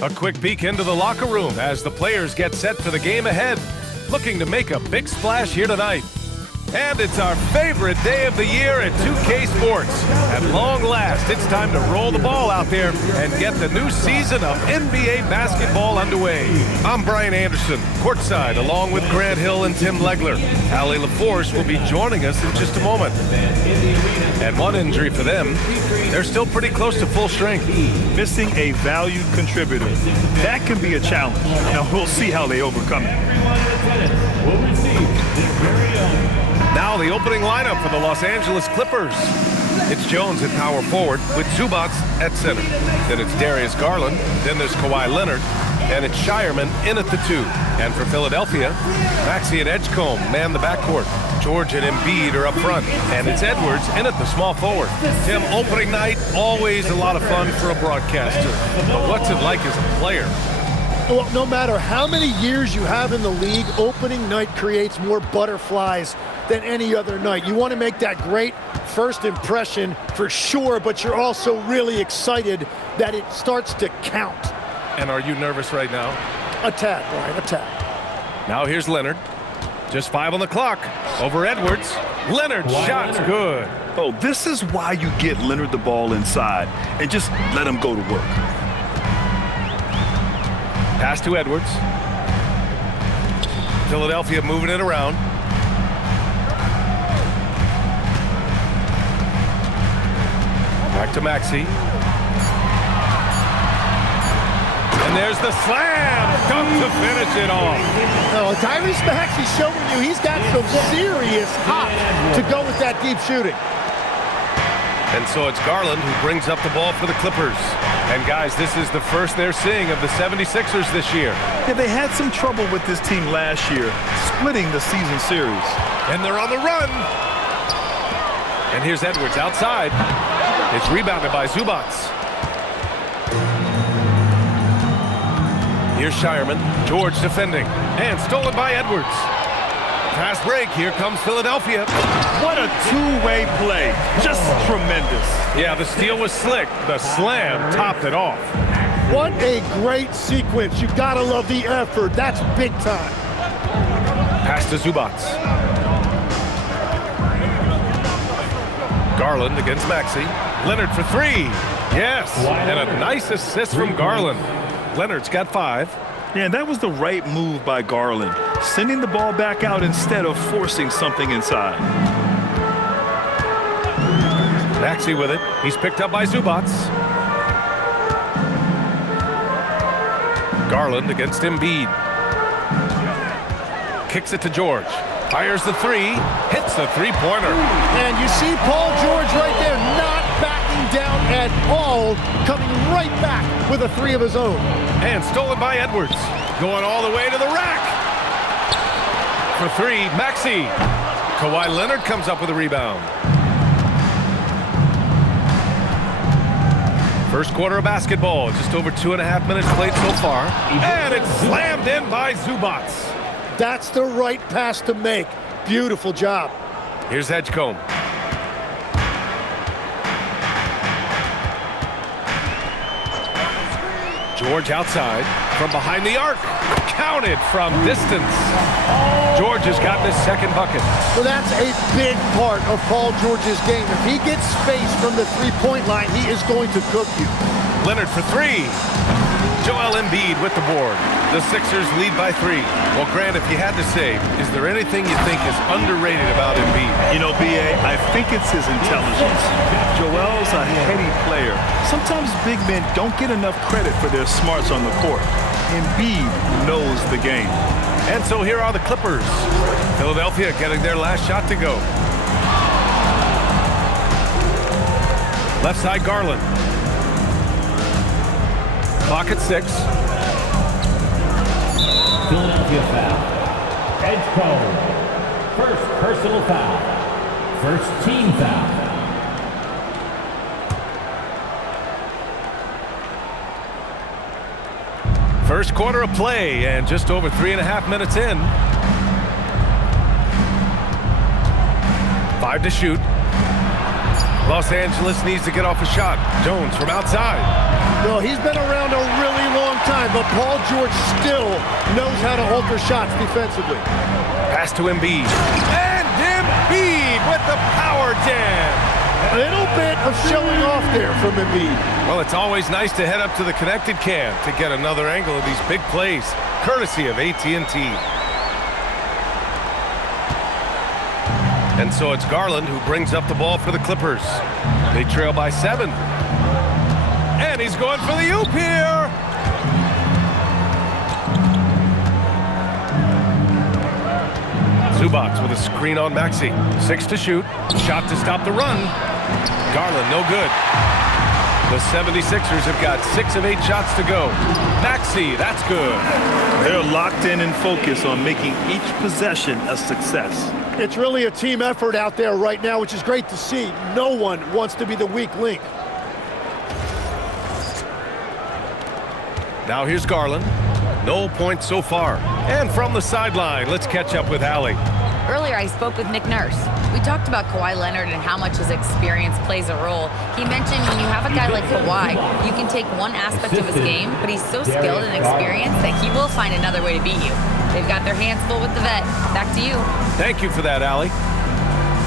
A quick peek into the locker room as the players get set for the game ahead, looking to make a big splash here tonight. And it's our favorite day of the year at 2K Sports. At long last, it's time to roll the ball out there and get the new season of NBA basketball underway. I'm Brian Anderson, courtside, along with Grant Hill and Tim Legler. Allie LaForce will be joining us in just a moment. And one injury for them, they're still pretty close to full strength. Missing a valued contributor. That can be a challenge. Now we'll see how they overcome it. Now the opening lineup for the Los Angeles Clippers. It's Jones at power forward with Zubac at center. Then it's Darius Garland. Then there's Kawhi Leonard. And it's Shireman in at the 2. And for Philadelphia, Maxey and Edgecombe man the backcourt. George and Embiid are up front. And it's Edwards in at the small forward. Tim, opening night, always a lot of fun for a broadcaster. But what's it like as a player? Well, no matter how many years you have in the league, opening night creates more butterflies than any other night. You want to make that great first impression for sure, but you're also really excited that it starts to count. And are you nervous right now? A tad, Brian, a tad. Now here's Leonard. Just 5 on the clock. Over Edwards. Leonard's shot's good. Oh, this is why you get Leonard the ball inside and just let him go to work. Pass to Edwards. Philadelphia moving it around. Back to Maxey. And there's the slam dunk to finish it off. Oh, Tyrese Maxey showing you he's got some serious hop to go with that deep shooting. And so it's Garland who brings up the ball for the Clippers. And guys, this is the first they're seeing of the 76ers this year. Yeah, they had some trouble with this team last year, splitting the season series. And they're on the run. And here's Edwards outside. It's rebounded by Zubac. Here's Shireman. George defending. And stolen by Edwards. Fast break. Here comes Philadelphia. What a two-way play. Just tremendous. Yeah, the steal was slick. The slam topped it off. What a great sequence. You gotta love the effort. That's big time. Pass to Zubac. Garland against Maxey. Leonard for 3. Yes, and a nice assist from Garland. Leonard's got 5. Yeah, and that was the right move by Garland, sending the ball back out instead of forcing something inside. Maxey with it. He's picked up by Zubac. Garland against Embiid. Kicks it to George. Fires the 3. Hits the three-pointer. And you see Paul George right there not backing down at all, coming right back with a 3 of his own. And stolen by Edwards. Going all the way to the rack. For 3, Maxey. Kawhi Leonard comes up with a rebound. First quarter of basketball. Just over 2.5 minutes played so far. And it's slammed in by Zubac. That's the right pass to make. Beautiful job. Here's Edgecombe. George outside from behind the arc. Counted from distance. George has gotten his second bucket. Well, that's a big part of Paul George's game. If he gets space from the three-point line, he is going to cook you. Leonard for 3. Joel Embiid with the board. The Sixers lead by 3. Well, Grant, if you had to say, is there anything you think is underrated about Embiid? You know, B.A., I think it's his intelligence. Joel's a heady player. Sometimes big men don't get enough credit for their smarts on the court. Embiid knows the game. And so here are the Clippers. Philadelphia getting their last shot to go. Left side, Garland. Clock at 6. Philadelphia foul. Edgecombe. First personal foul. First team foul. First quarter of play and just over 3.5 minutes in. 5 to shoot. Los Angeles needs to get off a shot. Jones from outside. Well, he's been around a really long time, but Paul George still knows how to alter shots defensively. Pass to Embiid. And Embiid with the power jam. A little bit of showing off there from Embiid. Well, it's always nice to head up to the connected cam to get another angle of these big plays, courtesy of AT&T. And so it's Garland who brings up the ball for the Clippers. They trail by 7. And he's going for the oop here. Zubac with a screen on Maxey. 6 to shoot. Shot to stop the run. Garland, no good. The 76ers have got 6 of 8 shots to go. Maxey, that's good. They're locked in and focused on making each possession a success. It's really a team effort out there right now, which is great to see. No one wants to be the weak link. Now here's Garland. No points so far. And from the sideline, let's catch up with Allie. Earlier, I spoke with Nick Nurse. We talked about Kawhi Leonard and how much his experience plays a role. He mentioned when you have a guy like Kawhi, you can take one aspect of his game, but he's so skilled and experienced that he will find another way to beat you. They've got their hands full with the vet. Back to you. Thank you for that, Allie.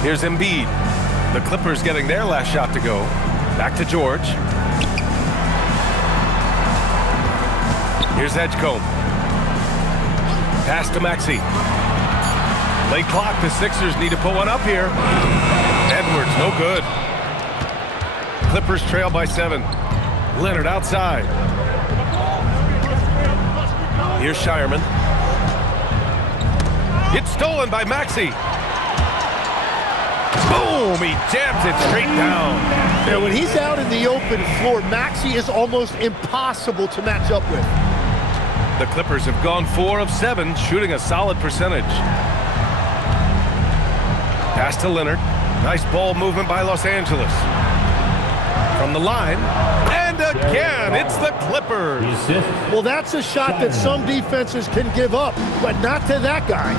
Here's Embiid. The Clippers getting their last shot to go. Back to George. Here's Edgecombe. Pass to Maxey. Late clock, the Sixers need to put one up here. Edwards, no good. Clippers trail by 7. Leonard outside. Here's Shireman. It's stolen by Maxey. Boom, he jams it straight down. Yeah, when he's out in the open floor, Maxey is almost impossible to match up with. The Clippers have gone 4 of 7, shooting a solid percentage. Pass to Leonard. Nice ball movement by Los Angeles. From the line. And again, it's the Clippers. Well, that's a shot that some defenses can give up, but not to that guy.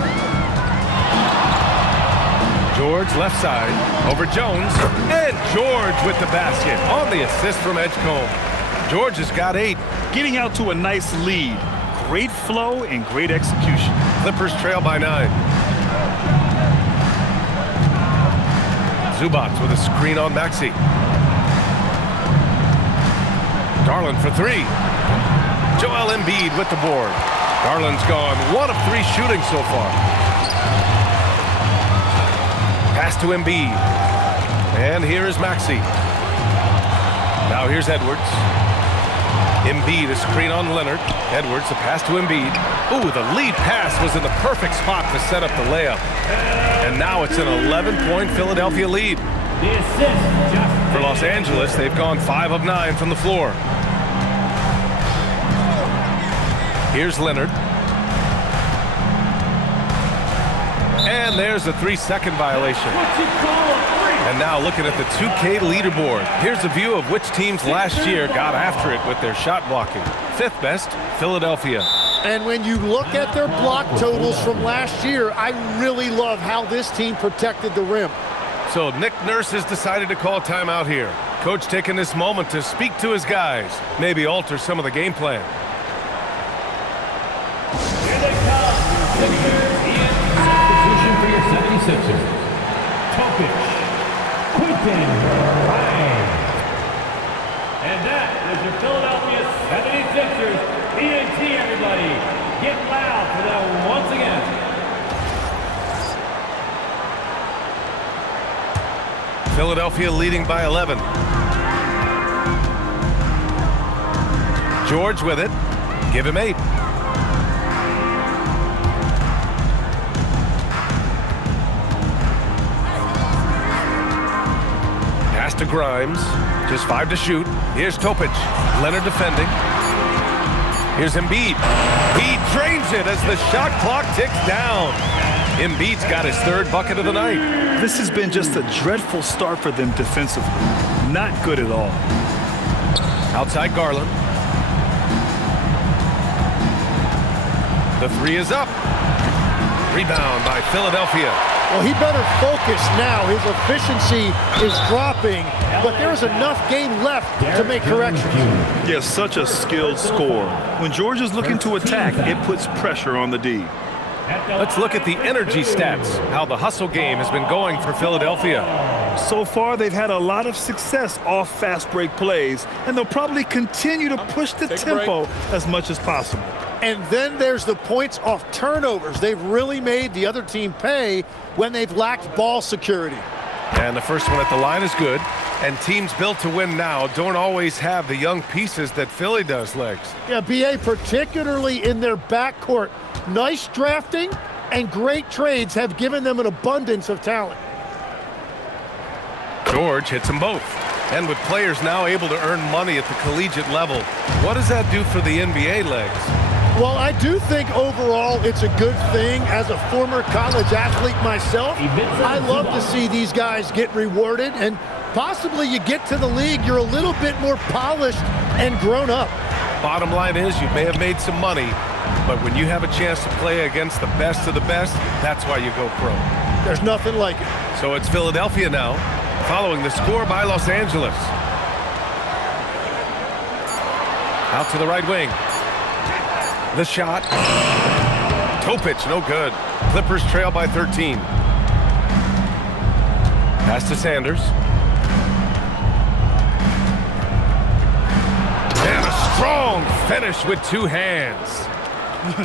George left side. Over Jones. And George with the basket on the assist from Edgecombe. George has got 8. Getting out to a nice lead. Great flow and great execution. Clippers trail by 9. Zubac with a screen on Maxey. Garland for 3. Joel Embiid with the board. Garland's gone 1 of 3 shooting so far. Pass to Embiid. And here is Maxey. Now here's Edwards. Embiid, a screen on Leonard. Edwards, a pass to Embiid. Ooh, the lead pass was in the perfect spot to set up the layup. And now it's an 11-point Philadelphia lead. For Los Angeles, they've gone 5 of 9 from the floor. Here's Leonard. And there's a 3-second violation. And now looking at the 2K leaderboard. Here's a view of which teams last year got after it with their shot blocking. 5th best, Philadelphia. And when you look at their block totals from last year, I really love how this team protected the rim. So Nick Nurse has decided to call timeout here. Coach taking this moment to speak to his guys, maybe alter some of the game plan. Here they come, Sixers in substitution for your 76ers. Topic, Quentin Grimes. And that was your Philadelphia 76ers. ENT, everybody. Get loud for that once again. Philadelphia leading by 11. George with it. Give him 8. Pass to Grimes. Just 5 to shoot. Here's Topic. Leonard defending. Here's Embiid. He drains it as the shot clock ticks down. Embiid's got his 3rd bucket of the night. This has been just a dreadful start for them defensively. Not good at all. Outside Garland. The 3 is up. Rebound by Philadelphia. Well, he better focus now. His efficiency is dropping, but there's enough game left to make corrections. Yes, such a skilled scorer. When Georgia's looking to attack, it puts pressure on the D. Let's look at the energy stats, how the hustle game has been going for Philadelphia. So far, they've had a lot of success off fast break plays, and they'll probably continue to push the tempo as much as possible. And then there's the points off turnovers. They've really made the other team pay when they've lacked ball security. And the first one at the line is good. And teams built to win now don't always have the young pieces that Philly does, Legs. Yeah, BA, particularly in their backcourt. Nice drafting and great trades have given them an abundance of talent. George hits them both. And with players now able to earn money at the collegiate level, what does that do for the NBA, Legs? Well, I do think overall it's a good thing. As a former college athlete myself, I love to see these guys get rewarded, and possibly you get to the league, you're a little bit more polished and grown up. Bottom line is you may have made some money, but when you have a chance to play against the best of the best, that's why you go pro. There's nothing like it. So it's Philadelphia now, following the score by Los Angeles. Out to the right wing. The shot. Topic, no good. Clippers trail by 13. Pass to Sanders. And a strong finish with two hands.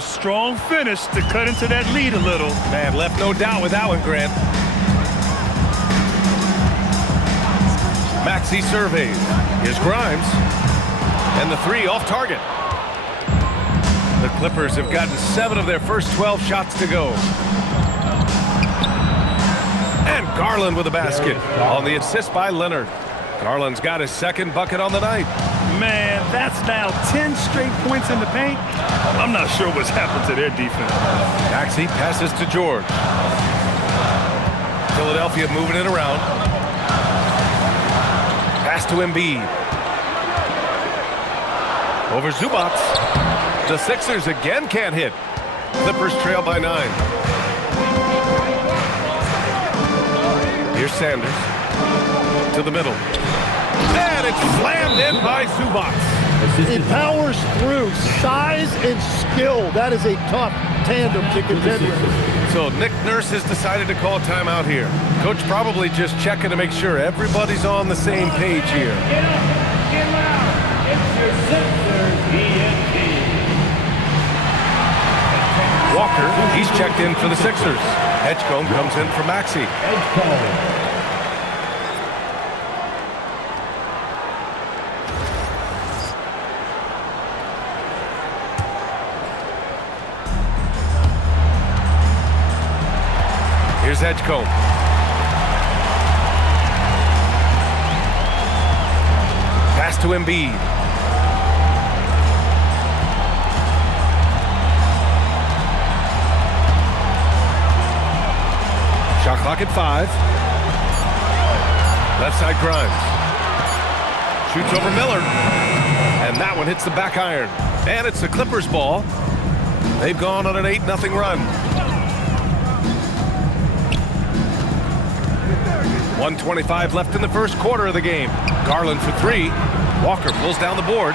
Strong finish to cut into that lead a little. Man, left no doubt with that one, Grant. Maxey surveys. Here's Grimes. And the three off target. The Clippers have gotten 7 of their first 12 shots to go. And Garland with a basket on the assist by Leonard. Garland's got his second bucket on the night. Man, that's now 10 straight points in the paint. I'm not sure what's happened to their defense. Maxey passes to George. Philadelphia moving it around. Pass to Embiid. Over Zubac. The Sixers again can't hit. Clippers trail by 9. Here's Sanders. To the middle. And it's slammed in by Zubac. He powers through. Size and skill. That is a tough tandem to contend with. So Nick Nurse has decided to call timeout here. Coach probably just checking to make sure everybody's on the same page here. Get up, get loud. It's your Sixers ENT. Walker, he's checked in for the Sixers. Edgecombe comes in for Maxey. Edgecombe. Here's Edgecombe. Pass to Embiid. Shot clock at 5. Left side Grimes. Shoots over Miller. And that one hits the back iron. And it's the Clippers' ball. They've gone on an 8-0 run. 1:25 left in the first quarter of the game. Garland for 3. Walker pulls down the board.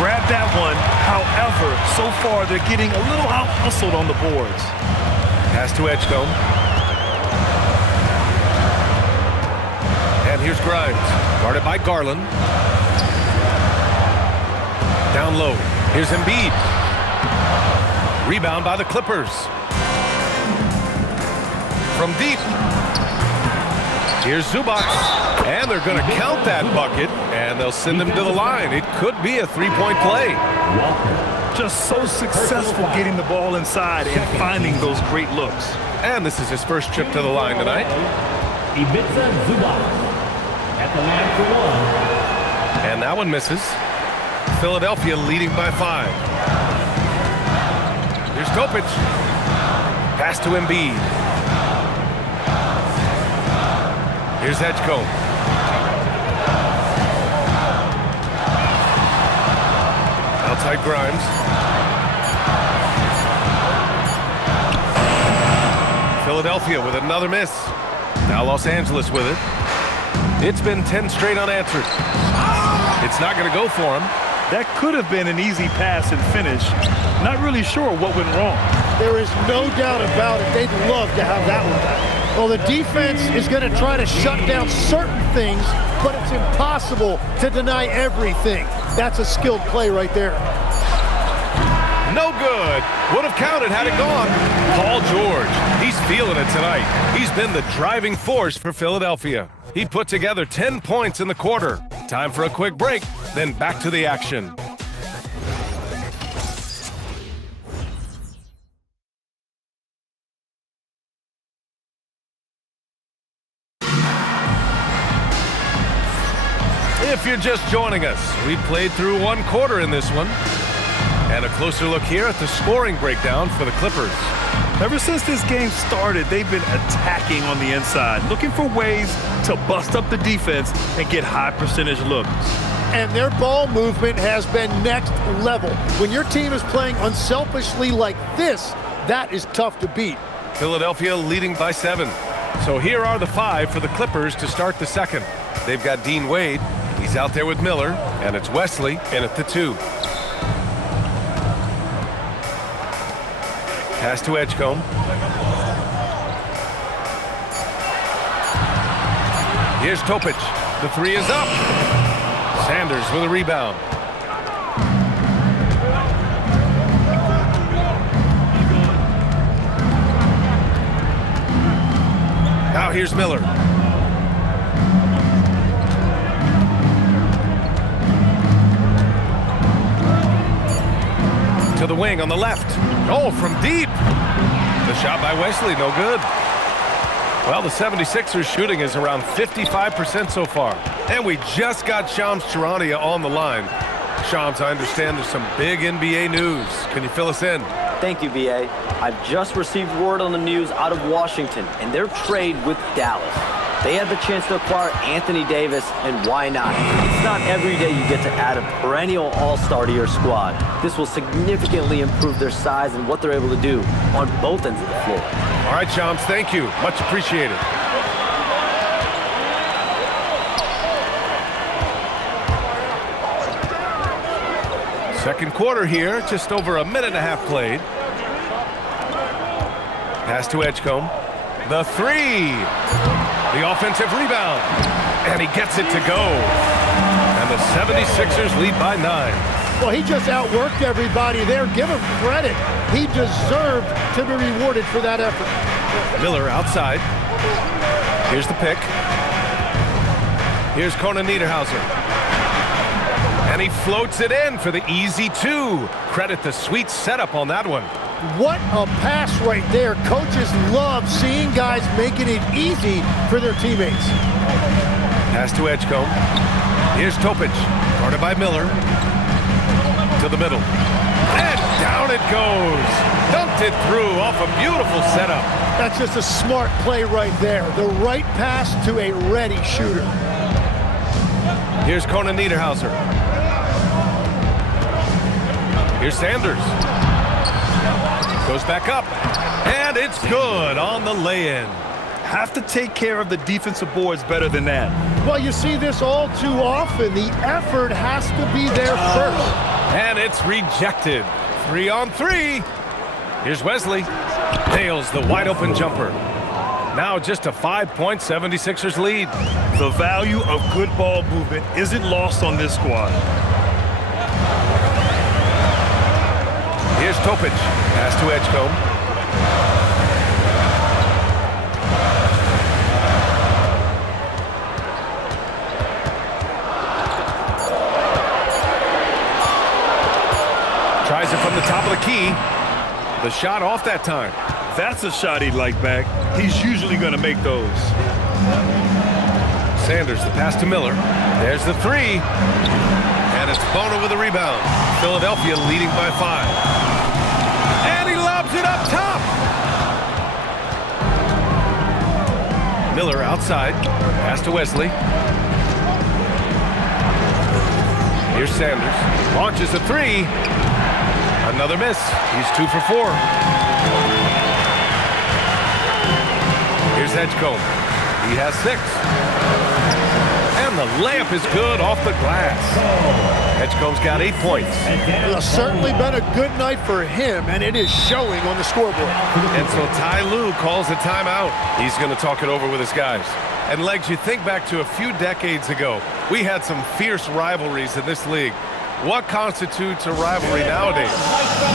Grab that one. However, so far they're getting a little out-hustled on the boards. Pass to Edgecombe. And here's Grimes. Guarded by Garland. Down low. Here's Embiid. Rebound by the Clippers. From deep. Here's Zubac. And they're going to count that bucket, and they'll send him to the line. It could be a three-point play. Just so successful getting the ball inside and finding those great looks. And this is his first trip to the line tonight. Ivica Zubac at the line for 1. And that one misses. Philadelphia leading by 5. Here's Topic. Pass to Embiid. Here's Edgecombe. Outside Grimes. Philadelphia with another miss. Now Los Angeles with it. It's been 10 straight unanswered. It's not going to go for him. That could have been an easy pass and finish. Not really sure what went wrong. There is no doubt about it. They'd love to have that one back. Well, the defense is going to try to shut down certain things, but it's impossible to deny everything. That's a skilled play right there. No good. Would have counted had it gone. Paul George, he's feeling it tonight. He's been the driving force for Philadelphia. He put together 10 points in the quarter. Time for a quick break, then back to the action. If you're just joining us, we played through one quarter in this one. And a closer look here at the scoring breakdown for the Clippers. Ever since this game started, they've been attacking on the inside, looking for ways to bust up the defense and get high percentage looks. And their ball movement has been next level. When your team is playing unselfishly like this, that is tough to beat. Philadelphia leading by 7. So here are the 5 for the Clippers to start the second. They've got Dean Wade. He's out there with Miller, and it's Wesley in at the 2. Pass to Edgecombe. Here's Topic. The 3 is up. Sanders with a rebound. Now here's Miller. To the wing on the left. Oh, from deep. The shot by Wesley, no good. Well, the 76ers shooting is around 55% so far. And we just got Shams Charania on the line. Shams, I understand there's some big NBA news. Can you fill us in? Thank you, BA. I've just received word on the news out of Washington and their trade with Dallas. They had the chance to acquire Anthony Davis, and why not? It's not every day you get to add a perennial all-star to your squad. This will significantly improve their size and what they're able to do on both ends of the floor. All right, Shams, thank you. Much appreciated. Second quarter here, just over a minute and a half played. Pass to Edgecombe. The 3. The offensive rebound. And he gets it to go. And the 76ers lead by 9. Well, he just outworked everybody there. Give him credit. He deserved to be rewarded for that effort. Miller outside. Here's the pick. Here's Conan Niederhauser. And he floats it in for the easy 2. Credit the sweet setup on that one. What a pass right there. Coaches love seeing guys making it easy for their teammates. Pass to Edgecombe. Here's Topic, guarded by Miller. To the middle. And down it goes. Dumped it through off a beautiful setup. That's just a smart play right there. The right pass to a ready shooter. Here's Conan Niederhauser. Here's Sanders. Goes back up. And it's good on the lay-in. Have to take care of the defensive boards better than that. Well, you see this all too often. The effort has to be there first. And it's rejected. 3 on 3. Here's Wesley. Nails the wide-open jumper. Now just a 5-point 76ers lead. The value of good ball movement isn't lost on this squad. Here's Topic. Pass to Edgecombe. Tries it from the top of the key. The shot off that time. That's a shot he'd like back. He's usually going to make those. Sanders, the pass to Miller. There's the 3. And it's Bono with a rebound. Philadelphia leading by 5. And he lobs it up top. Miller outside. Pass to Wesley. Here's Sanders. Launches a 3. Another miss. He's 2 for 4. Edgecombe. He has 6. And the layup is good off the glass. Edgecombe's got 8 points. Well, certainly been a good night for him, and it is showing on the scoreboard. And so Ty Lue calls a timeout. He's going to talk it over with his guys. And, Legs, you think back to a few decades ago, we had some fierce rivalries in this league. What constitutes a rivalry nowadays?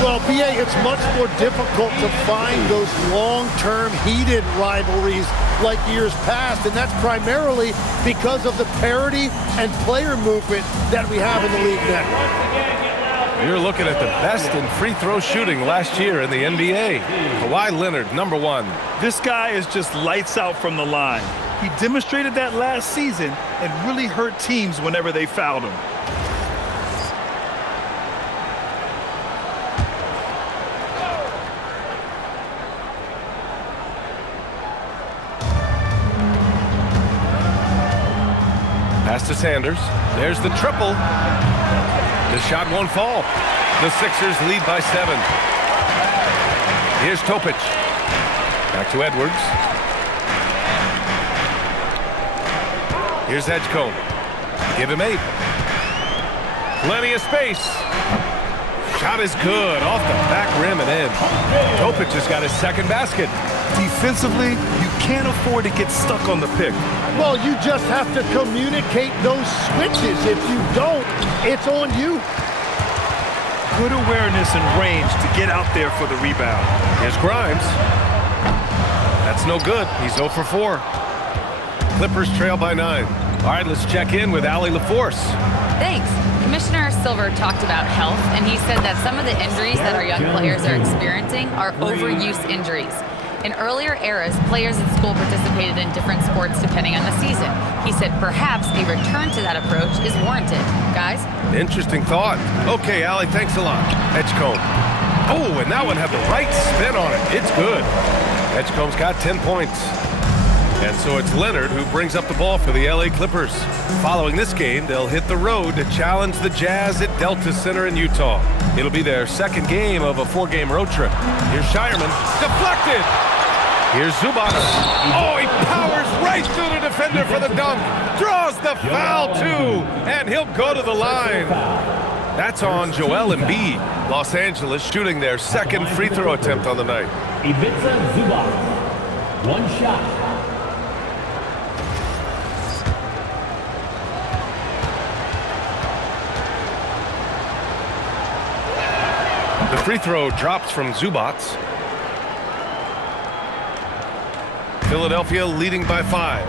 Well, B.A., it's much more difficult to find those long-term heated rivalries like years past, and that's primarily because of the parity and player movement that we have in the league now. You're looking at the best in free throw shooting last year in the NBA. Kawhi Leonard, number 1. This guy is just lights out from the line. He demonstrated that last season and really hurt teams whenever they fouled him. Pass to Sanders. There's the triple. The shot won't fall. The Sixers lead by 7. Here's Topic. Back to Edwards. Here's Edgecombe. Give him 8. Plenty of space. Shot is good. Off the back rim and in. Topic has got his second basket. Defensively, you can't afford to get stuck on the pick. Well, you just have to communicate those switches. If you don't, it's on you. Good awareness and range to get out there for the rebound. Here's Grimes. That's no good. He's 0 for 4. Clippers trail by 9. All right, let's check in with Allie LaForce. Thanks. Commissioner Silver talked about health, and he said that some of the injuries that our young players are experiencing are overuse injuries. In earlier eras, players at school participated in different sports depending on the season. He said perhaps a return to that approach is warranted. Guys? Interesting thought. Okay, Allie, thanks a lot. Edgecombe. Oh, and that one had the right spin on it. It's good. Edgecombe's got 10 points. And so it's Leonard who brings up the ball for the LA Clippers. Following this game, they'll hit the road to challenge the Jazz at Delta Center in Utah. It'll be their second game of a 4-game road trip. Here's Shireman. Deflected! Here's Zubac. Oh, he powers right through the defender for the dunk. Draws the foul, too. And he'll go to the line. That's on Joel Embiid. Los Angeles shooting their second free throw attempt on the night. Ivica Zubac. 1 shot. The free throw drops from Zubac. Philadelphia leading by 5.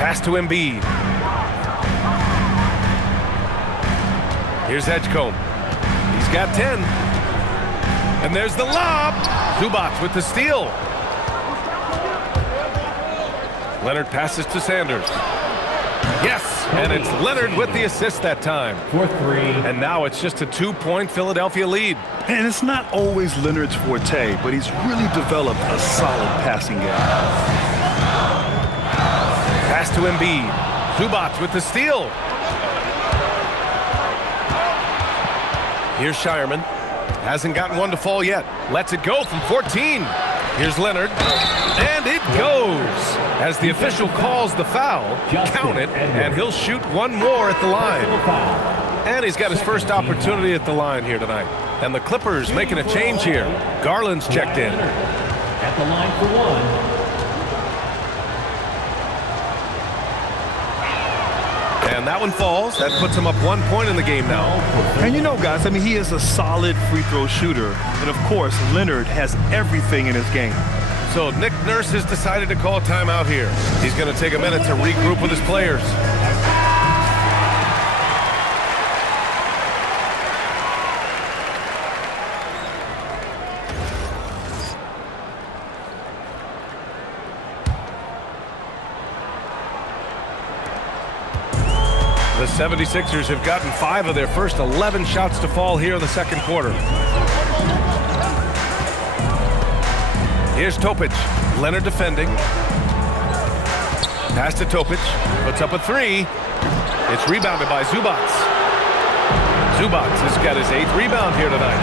Pass to Embiid. Here's Edgecombe. He's got 10. And there's the lob. Zubac with the steal. Leonard passes to Sanders. Yes, and it's Leonard with the assist that time. For 3. And now it's just a 2-point Philadelphia lead. And it's not always Leonard's forte, but he's really developed a solid passing game. Pass to Embiid. Zubac with the steal. Here's Shireman. Hasn't gotten one to fall yet. Lets it go from 14. Here's Leonard. And it goes. As the official calls the foul, count it, and he'll shoot one more at the line. And he's got his first opportunity at the line here tonight. And the Clippers making a change here. Garland's checked in. At the line for 1. And that one falls. That puts him up 1 point in the game now. And you know, guys, I mean, he is a solid free throw shooter. And, of course, Leonard has everything in his game. So Nick Nurse has decided to call timeout here. He's going to take a minute to regroup with his players. The 76ers have gotten 5 of their first 11 shots to fall here in the second quarter. Here's Topic. Leonard defending. Pass to Topic. Puts up a 3. It's rebounded by Zubac. Zubac has got his 8th rebound here tonight.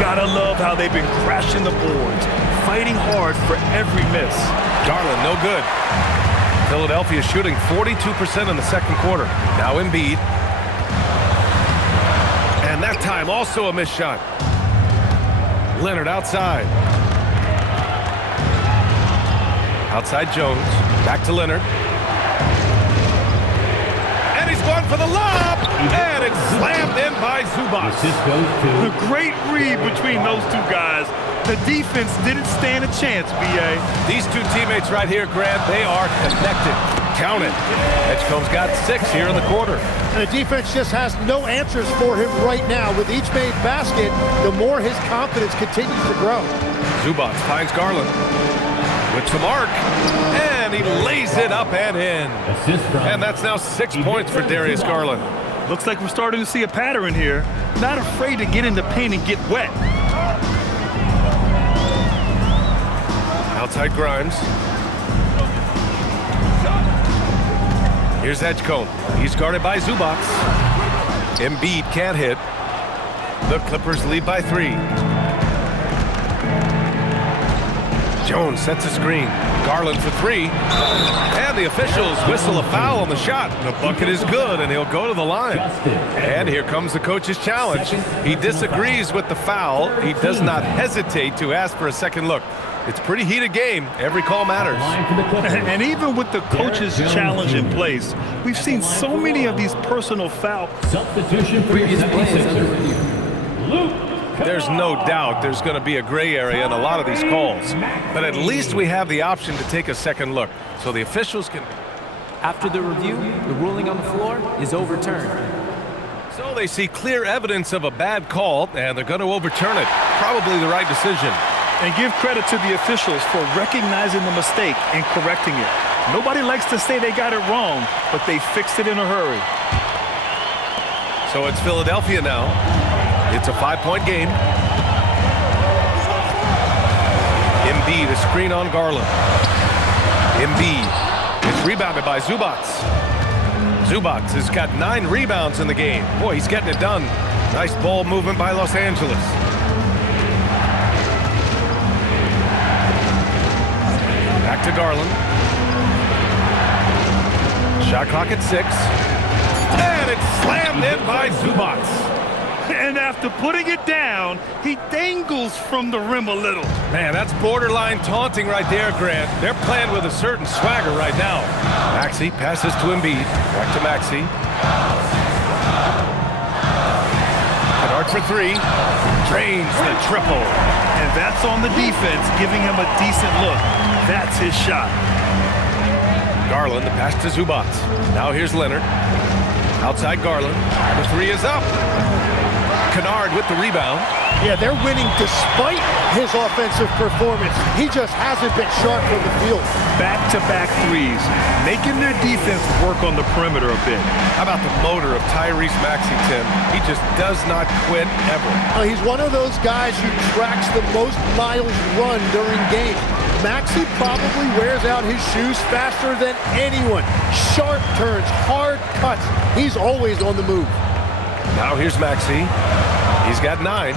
Gotta love how they've been crashing the boards, fighting hard for every miss. Garland, no good. Philadelphia shooting 42% in the second quarter. Now Embiid. And that time also a missed shot. Leonard outside. Outside Jones. Back to Leonard. And he's going for the lob. And it's slammed in by Zubac. Assist goes to A great read between those two guys. The defense didn't stand a chance, B.A. These two teammates right here, Grant, they are connected. Count it. Edgecombe's got 6 here in the quarter. And the defense just has no answers for him right now. With each made basket, the more his confidence continues to grow. Zubac finds Garland with the mark, and he lays it up and in. assist from And that's now 6 points for Darius Garland. Looks like we're starting to see a pattern here. Not afraid to get in the paint and get wet. Outside Grimes. Here's Edgecombe. He's guarded by Zubac. Embiid can't hit. The Clippers lead by 3. Jones sets a screen. Garland for 3. And the officials whistle a foul on the shot. The bucket is good, and he'll go to the line. And here comes the coach's challenge. He disagrees with the foul. He does not hesitate to ask for a second look. It's a pretty heated game. Every call matters. line for the Clippers. And even with the coach's challenge in place, we've seen so many of these personal fouls. Substitution for your 76ers. Luke. There's no doubt there's going to be a gray area in a lot of these calls. But at least we have the option to take a second look. So the officials can... After the review, the ruling on the floor is overturned. So they see clear evidence of a bad call, and they're going to overturn it. Probably the right decision. And give credit to the officials for recognizing the mistake and correcting it. Nobody likes to say they got it wrong, but they fixed it in a hurry. So it's Philadelphia now. It's a 5-point game. Embiid, a screen on Garland. Embiid is rebounded by Zubac. Zubac has got 9 rebounds in the game. Boy, he's getting it done. Nice ball movement by Los Angeles. Back to Garland. Shot clock at 6. And it's slammed in by Zubac. And after putting it down, he dangles from the rim a little. Man, that's borderline taunting right there, Grant. They're playing with a certain swagger right now. Maxey passes to Embiid. Back to Maxey. Kennard for 3. Drains the triple. And that's on the defense, giving him a decent look. That's his shot. Garland, the pass to Zubac. Now here's Leonard. Outside Garland. The 3 is up. Kennard with the rebound. Yeah, they're winning despite his offensive performance. He just hasn't been sharp from the field. Back-to-back threes, making their defense work on the perimeter a bit. How about the motor of Tyrese Maxey, Tim? He just does not quit ever. He's one of those guys who tracks the most miles run during games. Maxey probably wears out his shoes faster than anyone. Sharp turns, hard cuts. He's always on the move. Now here's Maxey. He's got 9.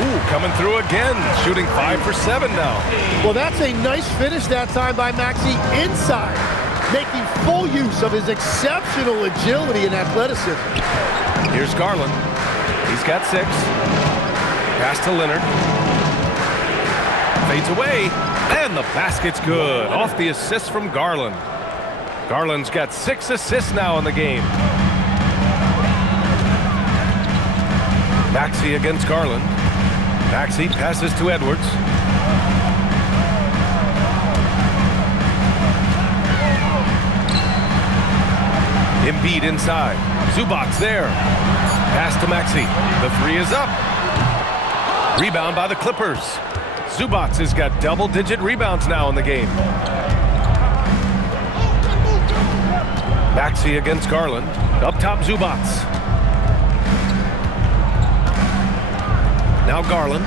Ooh, coming through again. Shooting 5 for 7 now. Well, that's a nice finish that time by Maxey inside, making full use of his exceptional agility and athleticism. Here's Garland. He's got 6. Pass to Leonard. Fades away. And the basket's good. Off the assist from Garland. Garland's got 6 assists now in the game. Maxey against Garland. Maxey passes to Edwards. Embiid inside. Zubac there. Pass to Maxey. The 3 is up. Rebound by the Clippers. Zubac has got double-digit rebounds now in the game. Maxey against Garland. Up top, Zubac. Now Garland.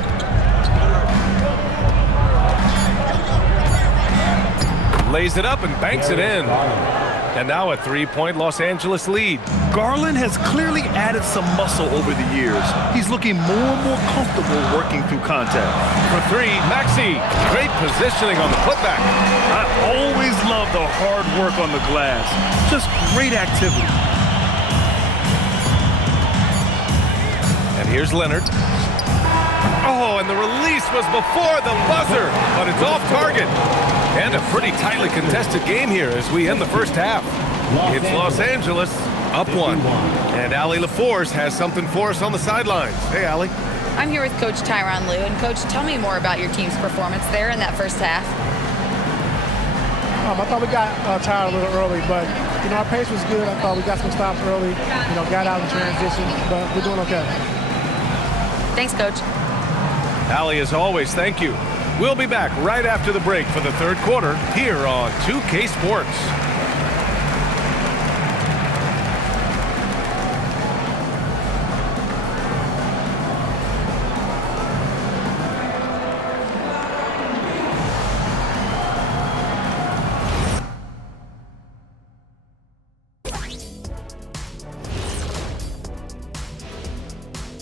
Lays it up and banks it in. And now a 3-point Los Angeles lead. Garland has clearly added some muscle over the years. He's looking more and more comfortable working through contact. For three, Maxey. Great positioning on the putback. I always love the hard work on the glass. Just great activity. And here's Leonard. Oh, and the release was before the buzzer, but it's off target. And a pretty tightly contested game here as we end the first half. It's Los Angeles up 1. And Allie LaForce has something for us on the sidelines. Hey, Allie. I'm here with Coach Tyronn Lue. And, Coach, tell me more about your team's performance there in that first half. I thought we got tired a little early, but, our pace was good. I thought we got some stops early, got out in transition, but we're doing okay. Thanks, Coach. Allie, as always, thank you. We'll be back right after the break for the third quarter here on 2K Sports.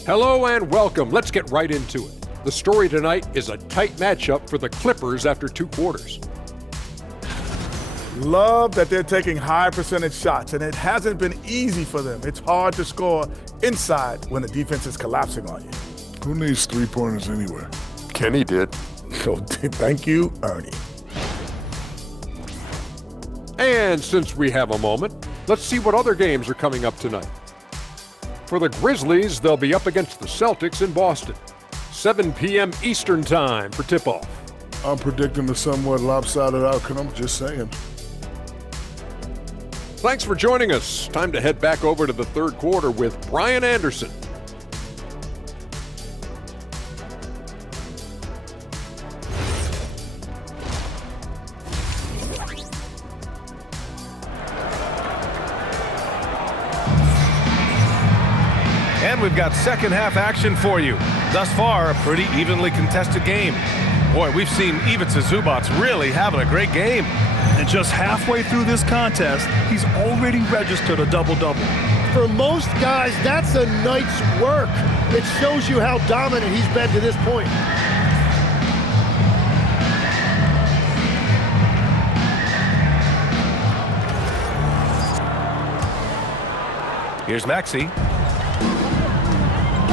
Hello and welcome. Let's get right into it. The story tonight is a tight matchup for the Clippers after 2 quarters. Love that they're taking high percentage shots, and it hasn't been easy for them. It's hard to score inside when the defense is collapsing on you. Who needs 3-pointers anyway? Kenny did. So thank you, Ernie. And since we have a moment, let's see what other games are coming up tonight. For the Grizzlies, they'll be up against the Celtics in Boston. 7 p.m. Eastern Time for tip-off. I'm predicting a somewhat lopsided outcome, just saying. Thanks for joining us. Time to head back over to the third quarter with Brian Anderson. And we've got second half action for you. Thus far, a pretty evenly contested game. Boy, we've seen Ivica Zubac really having a great game. And just halfway through this contest, he's already registered a double-double. For most guys, that's a night's work. It shows you how dominant he's been to this point. Here's Maxey.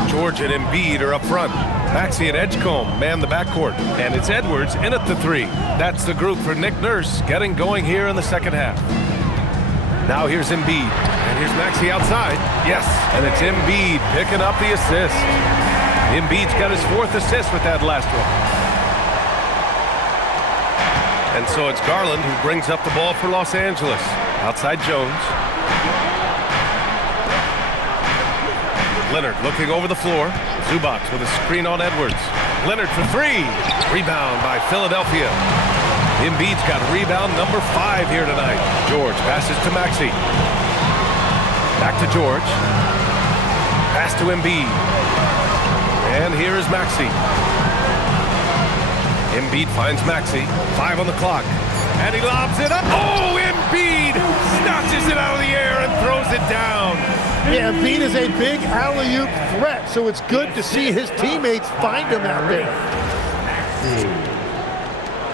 George and Embiid are up front. Maxey and Edgecombe man the backcourt. And it's Edwards in at the 3. That's the group for Nick Nurse getting going here in the second half. Now here's Embiid. And here's Maxey outside. Yes, and it's Embiid picking up the assist. Embiid's got his 4th assist with that last one. And so it's Garland who brings up the ball for Los Angeles. Outside Jones. Leonard looking over the floor. Zubac with a screen on Edwards. Leonard for 3. Rebound by Philadelphia. Embiid's got rebound number 5 here tonight. George passes to Maxey. Back to George. Pass to Embiid. And here is Maxey. Embiid finds Maxey. 5 on the clock. And he lobs it up. Oh, Embiid snatches it out of the air and throws it down. Yeah, Embiid is a big alley-oop threat, so it's good to see his teammates find him out there.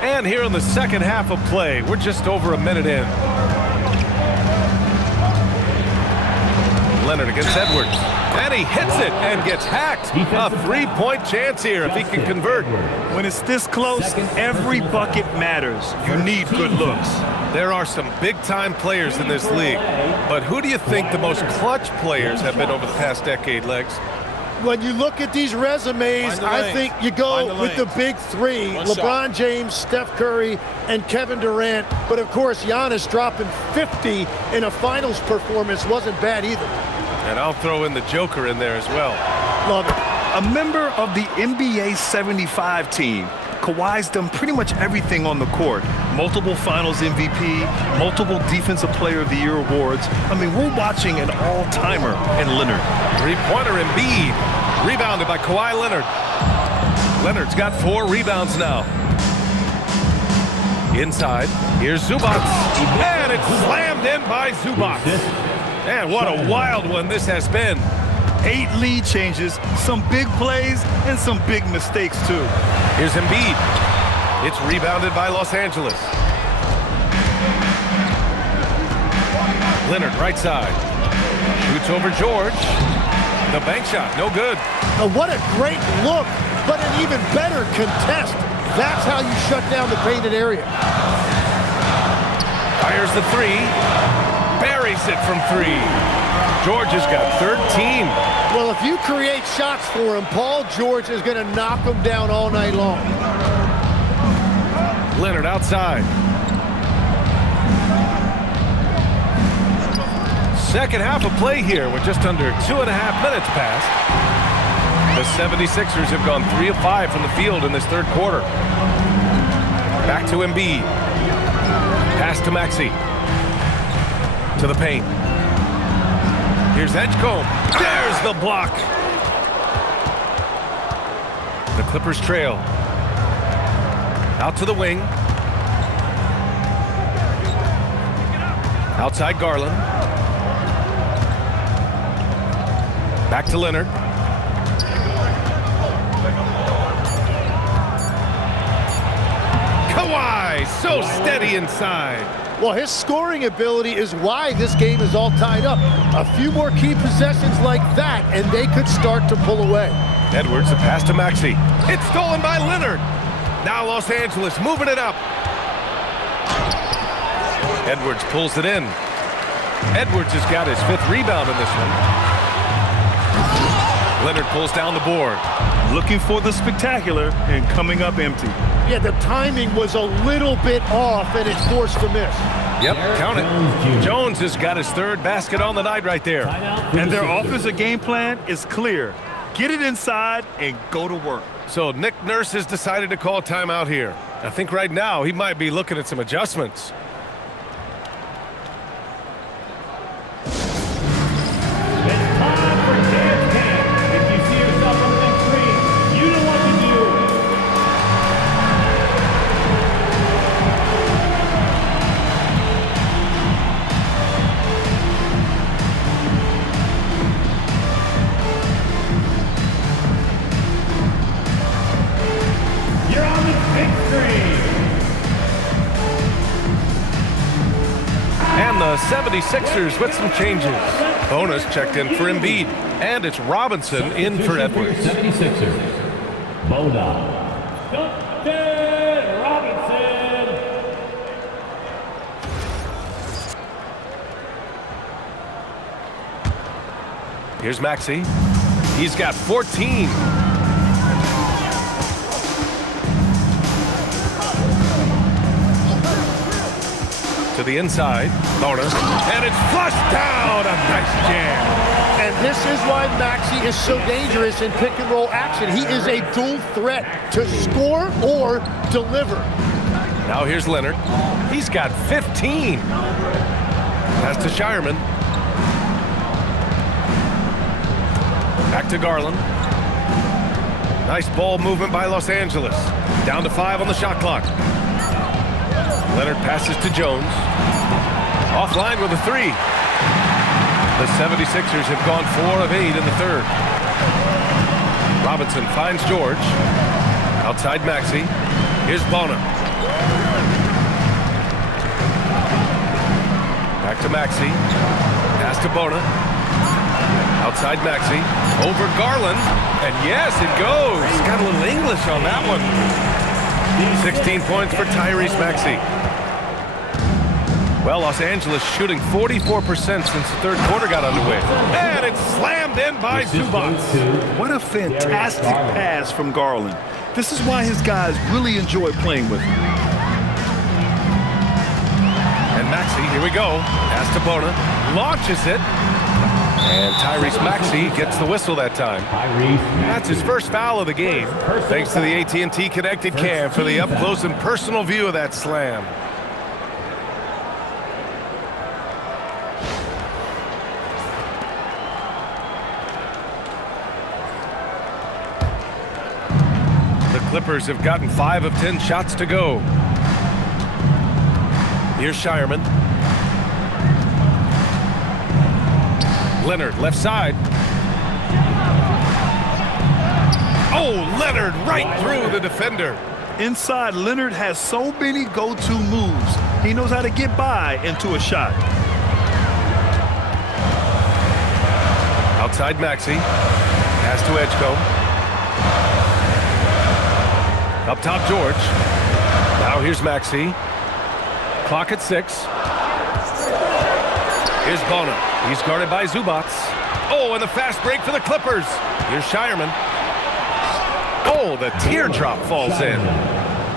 And here in the second half of play, we're just over a minute in. Leonard against Edwards. And he hits it and gets hacked. A 3-point chance here if he can convert. When it's this close, every bucket matters. You need good looks. There are some big-time players in this league. But who do you think the most clutch players have been over the past decade, Legs? When you look at these resumes, I think you go with the big 3. LeBron James, Steph Curry, and Kevin Durant. But, of course, Giannis dropping 50 in a finals performance wasn't bad either. And I'll throw in the Joker in there as well. Love it. A member of the NBA 75 team. Kawhi's done pretty much everything on the court. Multiple Finals MVP, multiple Defensive Player of the Year awards. I mean, we're watching an all-timer in Leonard. 3-pointer Embiid. Rebounded by Kawhi Leonard. Leonard's got 4 rebounds now. Inside, here's Zubac. And it's slammed in by Zubac. And what a wild one this has been. 8 lead changes, some big plays, and some big mistakes, too. Here's Embiid. It's rebounded by Los Angeles. Leonard, right side. Shoots over George. The bank shot, no good. What a great look, but an even better contest. That's how you shut down the painted area. Fires the three. Buries it from 3. George has got 13. Well, if you create shots for him, Paul George is going to knock them down all night long. Leonard outside. Second half of play here with just under 2.5 minutes passed. The 76ers have gone 3 of 5 from the field in this third quarter. Back to Embiid. Pass to Maxey. To the paint. Here's Edgecombe. There's the block. The Clippers trail. Out to the wing. Outside Garland. Back to Leonard. Kawhi, so steady inside. Well, his scoring ability is why this game is all tied up. A few more key possessions like that, and they could start to pull away. Edwards, the pass to Maxey. It's stolen by Leonard. Now Los Angeles moving it up. Edwards pulls it in. Edwards has got his 5th rebound in this one. Leonard pulls down the board. Looking for the spectacular and coming up empty. Yeah, the timing was a little bit off, and it's forced to miss. Yep, count it. Jones has got his 3rd basket on the night right there. And their offensive game plan is clear. Get it inside and go to work. So Nick Nurse has decided to call timeout here. I think right now he might be looking at some adjustments. And the 76ers with some changes. Bonus checked in for Embiid. And it's Robinson in for Edwards. 76ers. Bona. Duncan Robinson. Here's Maxey. He's got 14. To the inside, bonus, and it's flushed down. A nice jam. And this is why Maxey is so dangerous in pick and roll action. He is a dual threat to score or deliver. Now here's Leonard. He's got 15. Pass to Shireman. Back to Garland. Nice ball movement by Los Angeles. Down to 5 on the shot clock. Leonard passes to Jones. Offline with a 3. The 76ers have gone 4 of 8 in the third. Robinson finds George. Outside Maxey. Here's Bona. Back to Maxey. Pass to Bona. Outside Maxey. Over Garland. And yes, it goes. Got a little English on that one. 16 points for Tyrese Maxey. Well, Los Angeles shooting 44% since the third quarter got underway. And it's slammed in by Zubac. What a fantastic pass from Garland. This is why his guys really enjoy playing with him. And Maxey, here we go. Pass to Bona. Launches it. And Tyrese Maxey gets the whistle that time. That's his first foul of the game. Thanks to the AT&T Connected Cam for the up-close and personal view of that slam. The Clippers have gotten 5 of 10 shots to go. Here's Shireman. Leonard, left side. Oh, Leonard right through the defender. Inside, Leonard has so many go-to moves. He knows how to get by into a shot. Outside Maxey. Pass to Edgecombe. Up top, George. Now here's Maxey. Clock at 6. Here's Bona. He's guarded by Zubac. Oh, and the fast break for the Clippers. Here's Shireman. Oh, the teardrop falls in.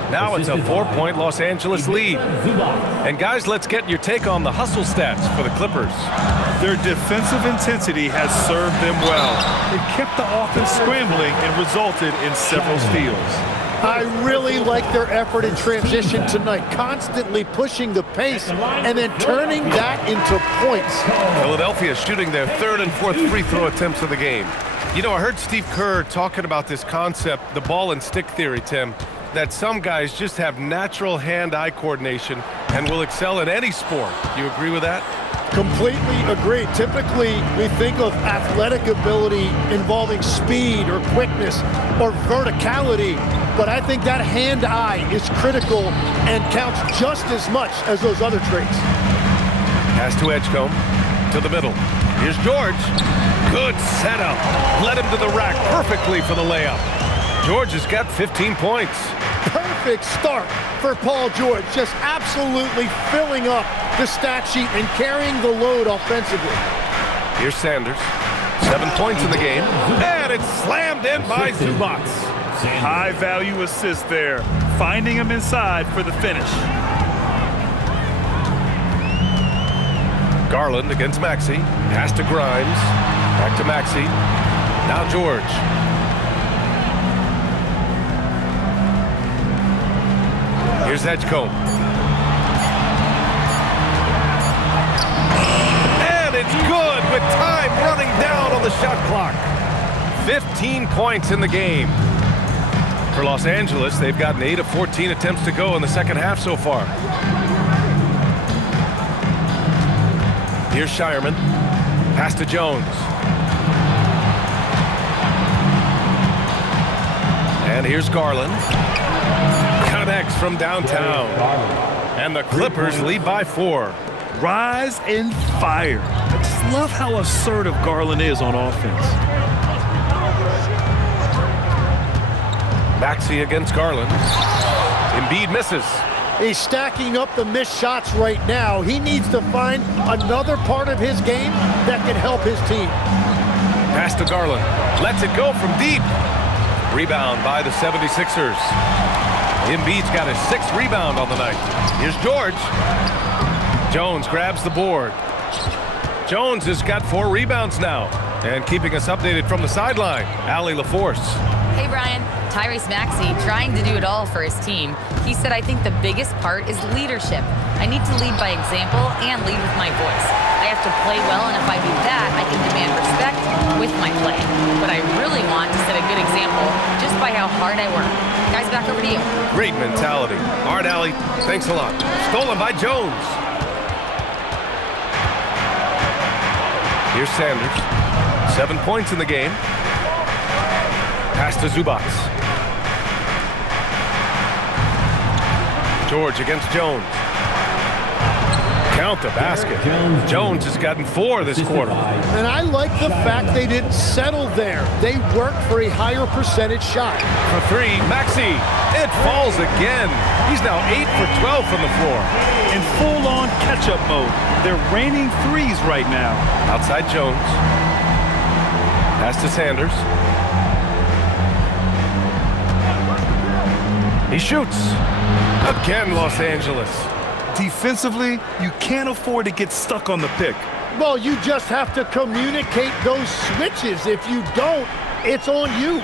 Now it's a 4-point Los Angeles lead. And guys, let's get your take on the hustle stats for the Clippers. Their defensive intensity has served them well. It kept the offense scrambling and resulted in several steals. I really like their effort in transition tonight, constantly pushing the pace and then turning that into points. Philadelphia shooting their 3rd and 4th free throw attempts of the game. You know, I heard Steve Kerr talking about this concept, the ball and stick theory, Tim, that some guys just have natural hand-eye coordination and will excel in any sport. You agree with that? Completely agree. Typically, we think of athletic ability involving speed or quickness or verticality, but I think that hand-eye is critical and counts just as much as those other traits. Pass to Edgecombe, to the middle. Here's George. Good setup. Led him to the rack perfectly for the layup. George has got 15 points. Perfect start for Paul George, just absolutely filling up the stat sheet and carrying the load offensively. Here's Sanders. 7 points in the game. And it's slammed in by Zubac. High value assist there, finding him inside for the finish. Garland against Maxey. Pass to Grimes. Back to Maxey. Now George. Here's Edgecombe. And it's good with time running down on the shot clock. 15 points in the game. For Los Angeles, they've gotten 8 of 14 attempts to go in the second half so far. Here's Shireman. Pass to Jones. And here's Garland. Connects from downtown. And the Clippers lead by 4. Rise and fire. I just love how assertive Garland is on offense. Maxey against Garland. Embiid misses. He's stacking up the missed shots right now. He needs to find another part of his game that can help his team. Pass to Garland. Lets it go from deep. Rebound by the 76ers. Embiid's got his 6th rebound on the night. Here's George. Jones grabs the board. Jones has got 4 rebounds now. And keeping us updated from the sideline, Allie LaForce. Hey, Brian. Tyrese Maxey trying to do it all for his team. He said, I think the biggest part is leadership. I need to lead by example and lead with my voice. I have to play well, and if I do that, I can demand respect with my play. But I really want to set a good example just by how hard I work. Guys, back over to you. Great mentality. All right, Allie, thanks a lot. Stolen by Jones. Here's Sanders. 7 points in the game. Pass to Zubac. George against Jones. Count the basket. Jones has gotten 4 this quarter. And I like the fact they didn't settle there. They worked for a higher percentage shot. For 3, Maxey. It falls again. He's now 8 for 12 from the floor. In full-on catch-up mode. They're raining threes right now. Outside Jones. Pass to Sanders. He shoots. Again, Los Angeles. Defensively, you can't afford to get stuck on the pick. Well, you just have to communicate those switches. If you don't, it's on you.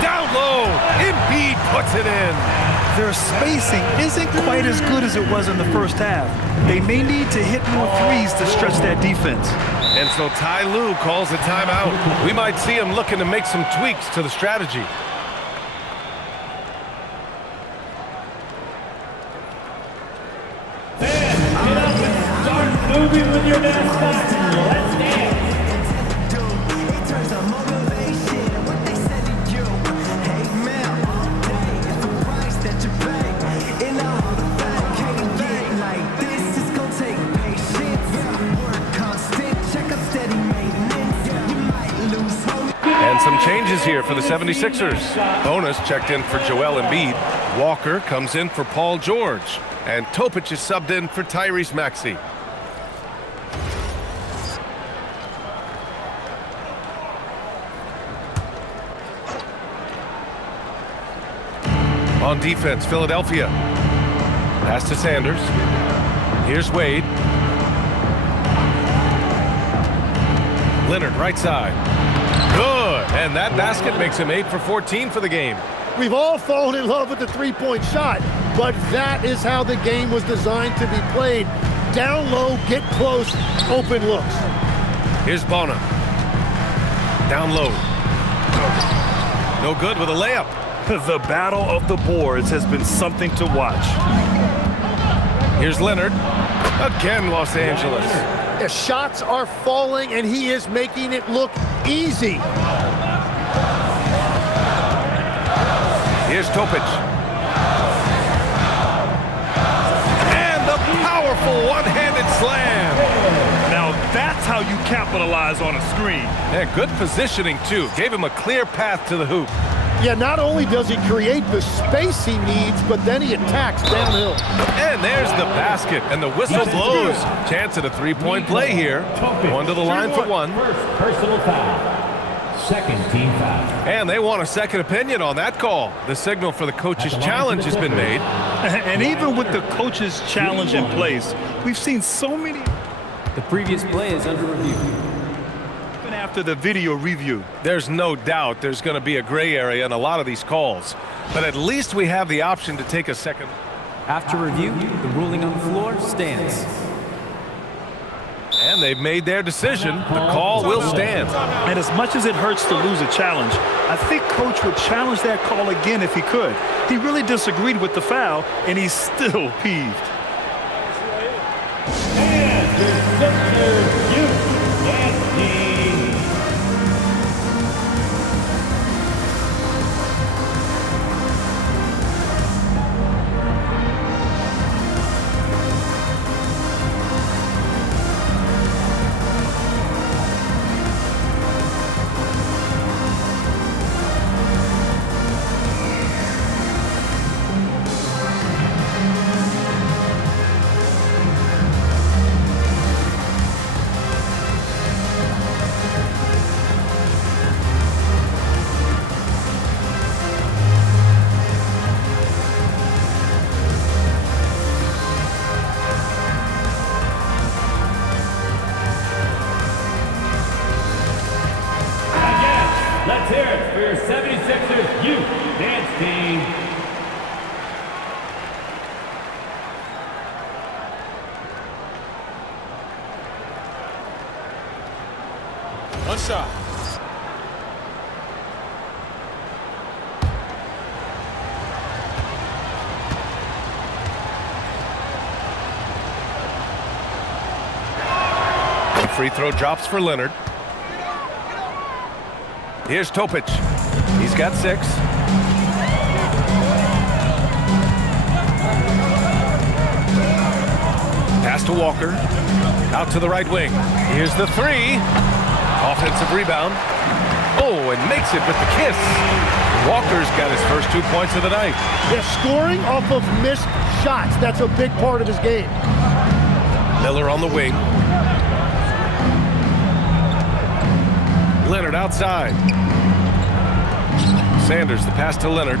Down low. Embiid puts it in. Their spacing isn't quite as good as it was in the first half. They may need to hit more threes to stretch that defense. And so Ty Lue calls a timeout. We might see him looking to make some tweaks to the strategy. moving with your mascot. Let's dance. And some changes here for the 76ers. Bonus checked in for Joel Embiid. Walker comes in for Paul George. And Topic is subbed in for Tyrese Maxey. On defense, Philadelphia. Pass to Sanders. Here's Wade. Leonard, right side. Good. And that basket makes him 8 for 14 for the game. We've all fallen in love with the three-point shot, but that is how the game was designed to be played. Down low, get close, open looks. Here's Bona. Down low. No good with a layup. The battle of the boards has been something to watch. Here's Leonard. Again, Los Angeles. The shots are falling, and he is making it look easy. Here's Topic. And the powerful one-handed slam. Now that's how you capitalize on a screen. Yeah, good positioning, too. Gave him a clear path to the hoop. Yeah, not only does he create the space he needs, but then he attacks downhill. And there's the basket, and the whistle blows. Chance at a three-point play here. One to the line for one. First personal foul. Second team foul. And they want a second opinion on that call. The signal for the coach's challenge has been made. And even with the coach's challenge in place, we've seen so many. The previous play is under review. Even after the video review. There's no doubt there's going to be a gray area in a lot of these calls. But at least we have the option to take a second. After review, the ruling on the floor stands. And they've made their decision. The call will stand. And as much as it hurts to lose a challenge, I think Coach would challenge that call again if he could. He really disagreed with the foul, and he's still peeved. And the Sixers youth dance team. Let's hear it for your 76ers youth dance team. One shot. The free throw drops for Leonard. Here's Topic. He's got 6. Pass to Walker. Out to the right wing. Here's the 3. Offensive rebound. Oh, and makes it with the kiss. Walker's got his first 2 points of the night. They're scoring off of missed shots. That's a big part of his game. Miller on the wing. Leonard outside. Sanders, the pass to Leonard.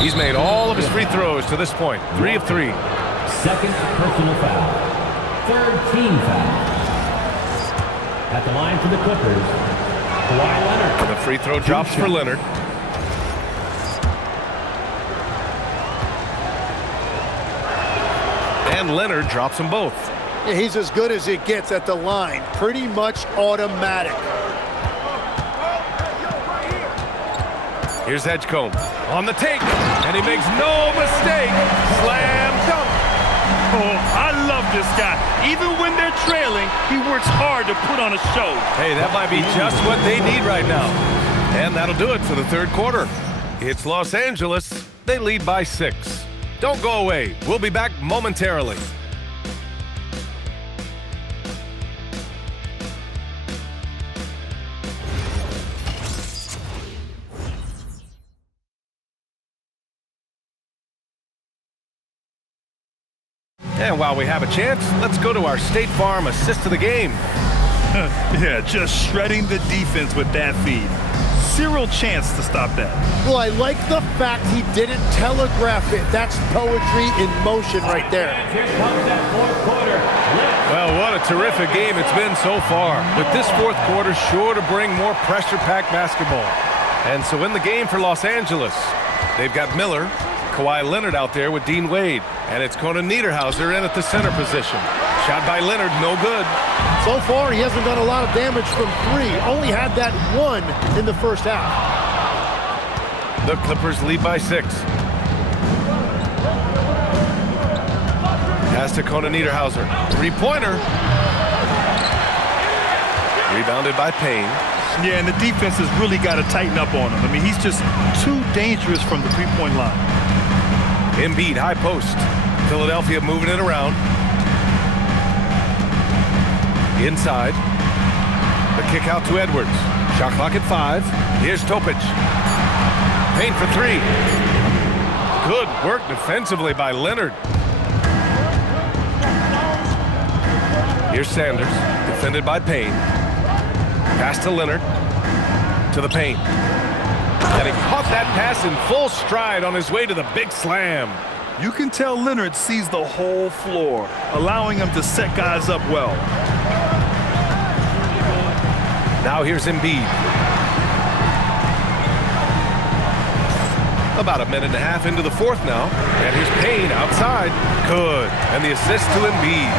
He's made all of his free throws to this point. 3 of 3. Second personal foul. Third team foul. At the line for the Clippers, Kawhi Leonard. The free throw drops for Leonard. And Leonard drops them both. He's as good as it gets at the line. Pretty much automatic. Here's Edgecombe on the take, and he makes no mistake. Slam dunk. Oh, I love this guy. Even when they're trailing, he works hard to put on a show. Hey, that might be just what they need right now. And that'll do it for the third quarter. It's Los Angeles. They lead by 6. Don't go away. We'll be back momentarily. And while we have a chance, let's go to our State Farm assist of the game. Yeah, just shredding the defense with that feed. Zero chance to stop that. Well, I like the fact he didn't telegraph it. That's poetry in motion right there. Here comes that fourth quarter. Well, what a terrific game it's been so far. With this fourth quarter sure to bring more pressure-packed basketball. And so in the game for Los Angeles, they've got Miller, Kawhi Leonard out there with Dean Wade. And it's Conan Niederhauser in at the center position. Shot by Leonard, no good. So far, he hasn't done a lot of damage from 3. Only had that 1 in the first half. The Clippers lead by 6. Pass to Conan Niederhauser. Three-pointer. Rebounded by Payne. Yeah, and the defense has really got to tighten up on him. I mean, he's just too dangerous from the three-point line. Embiid, high post. Philadelphia moving it around. Inside. The kick out to Edwards. Shot clock at 5. Here's Topic. Payne for 3. Good work defensively by Leonard. Here's Sanders. Defended by Payne. Pass to Leonard. To the paint. And he caught that pass in full stride on his way to the big slam. You can tell Leonard sees the whole floor, allowing him to set guys up well. Now here's Embiid. About a minute and a half into the fourth now. And here's Payne outside. Good. And the assist to Embiid.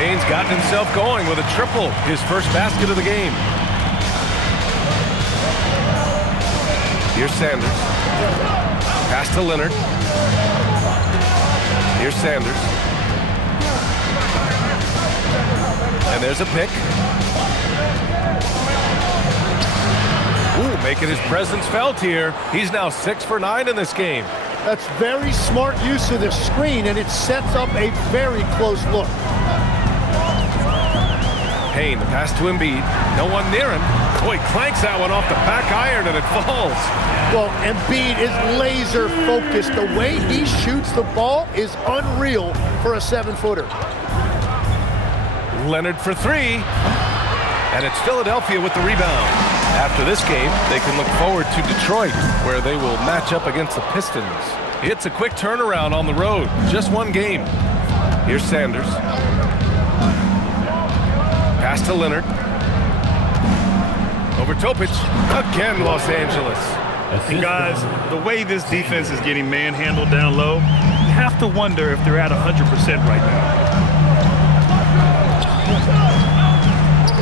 Payne's gotten himself going with a triple. His first basket of the game. Here's Sanders. Pass to Leonard. Here's Sanders. And there's a pick. Ooh, making his presence felt here. He's now 6 for 9 in this game. That's very smart use of the screen, and it sets up a very close look. Payne, the pass to Embiid. No one near him. Boy, clanks that one off the back iron, and it falls. Well, Embiid is laser focused. The way he shoots the ball is unreal for a 7-footer. Leonard for 3. And it's Philadelphia with the rebound. After this game, they can look forward to Detroit, where they will match up against the Pistons. It's a quick turnaround on the road. Just one game. Here's Sanders. Pass to Leonard. Over Topic. Again, Los Angeles. And guys, the way this defense is getting manhandled down low, you have to wonder if they're at 100% right now.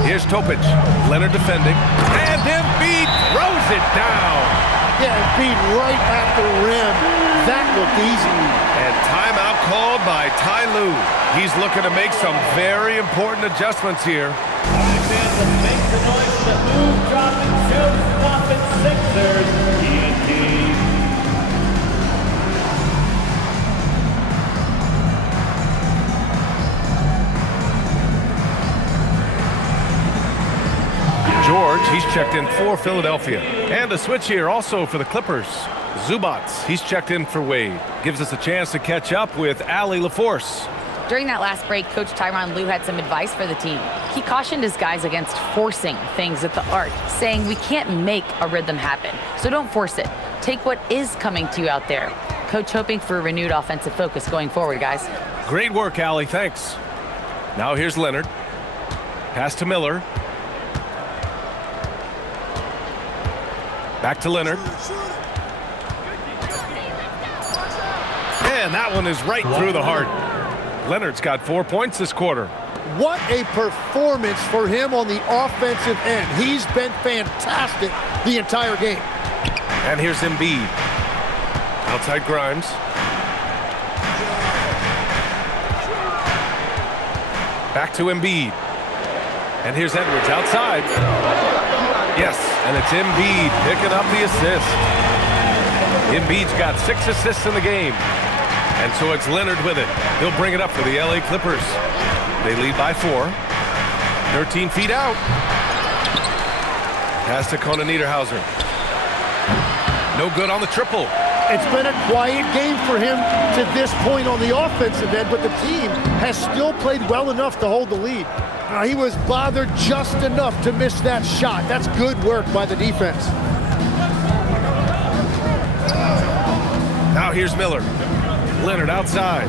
Here's Topic. Leonard defending. And Embiid throws it down. Yeah, Embiid right at the rim. That looked easy. And timeout called by Ty Lue. He's looking to make some very important adjustments here. Make the noise, the move, dropping, show-stopping Sixers. George, he's checked in for Philadelphia. And a switch here also for the Clippers. Zubats, he's checked in for Wade. Gives us a chance to catch up with Allie LaForce. During that last break, Coach Tyronn Lue had some advice for the team. He cautioned his guys against forcing things at the arc, saying we can't make a rhythm happen, so don't force it. Take what is coming to you out there. Coach hoping for a renewed offensive focus going forward, guys. Great work, Allie, thanks. Now here's Leonard. Pass to Miller. Back to Leonard. And that one is right through the heart. Leonard's got 4 points this quarter. What a performance for him on the offensive end. He's been fantastic the entire game. And here's Embiid. Outside Grimes. Back to Embiid. And here's Edwards outside. Yes, and it's Embiid picking up the assist. Embiid's got 6 assists in the game. And so it's Leonard with it. He'll bring it up for the LA Clippers. They lead by 4. 13 feet out. Pass to Conan Niederhauser. No good on the triple. It's been a quiet game for him to this point on the offensive end, but the team has still played well enough to hold the lead. He was bothered just enough to miss that shot. That's good work by the defense. Now here's Miller. Leonard outside.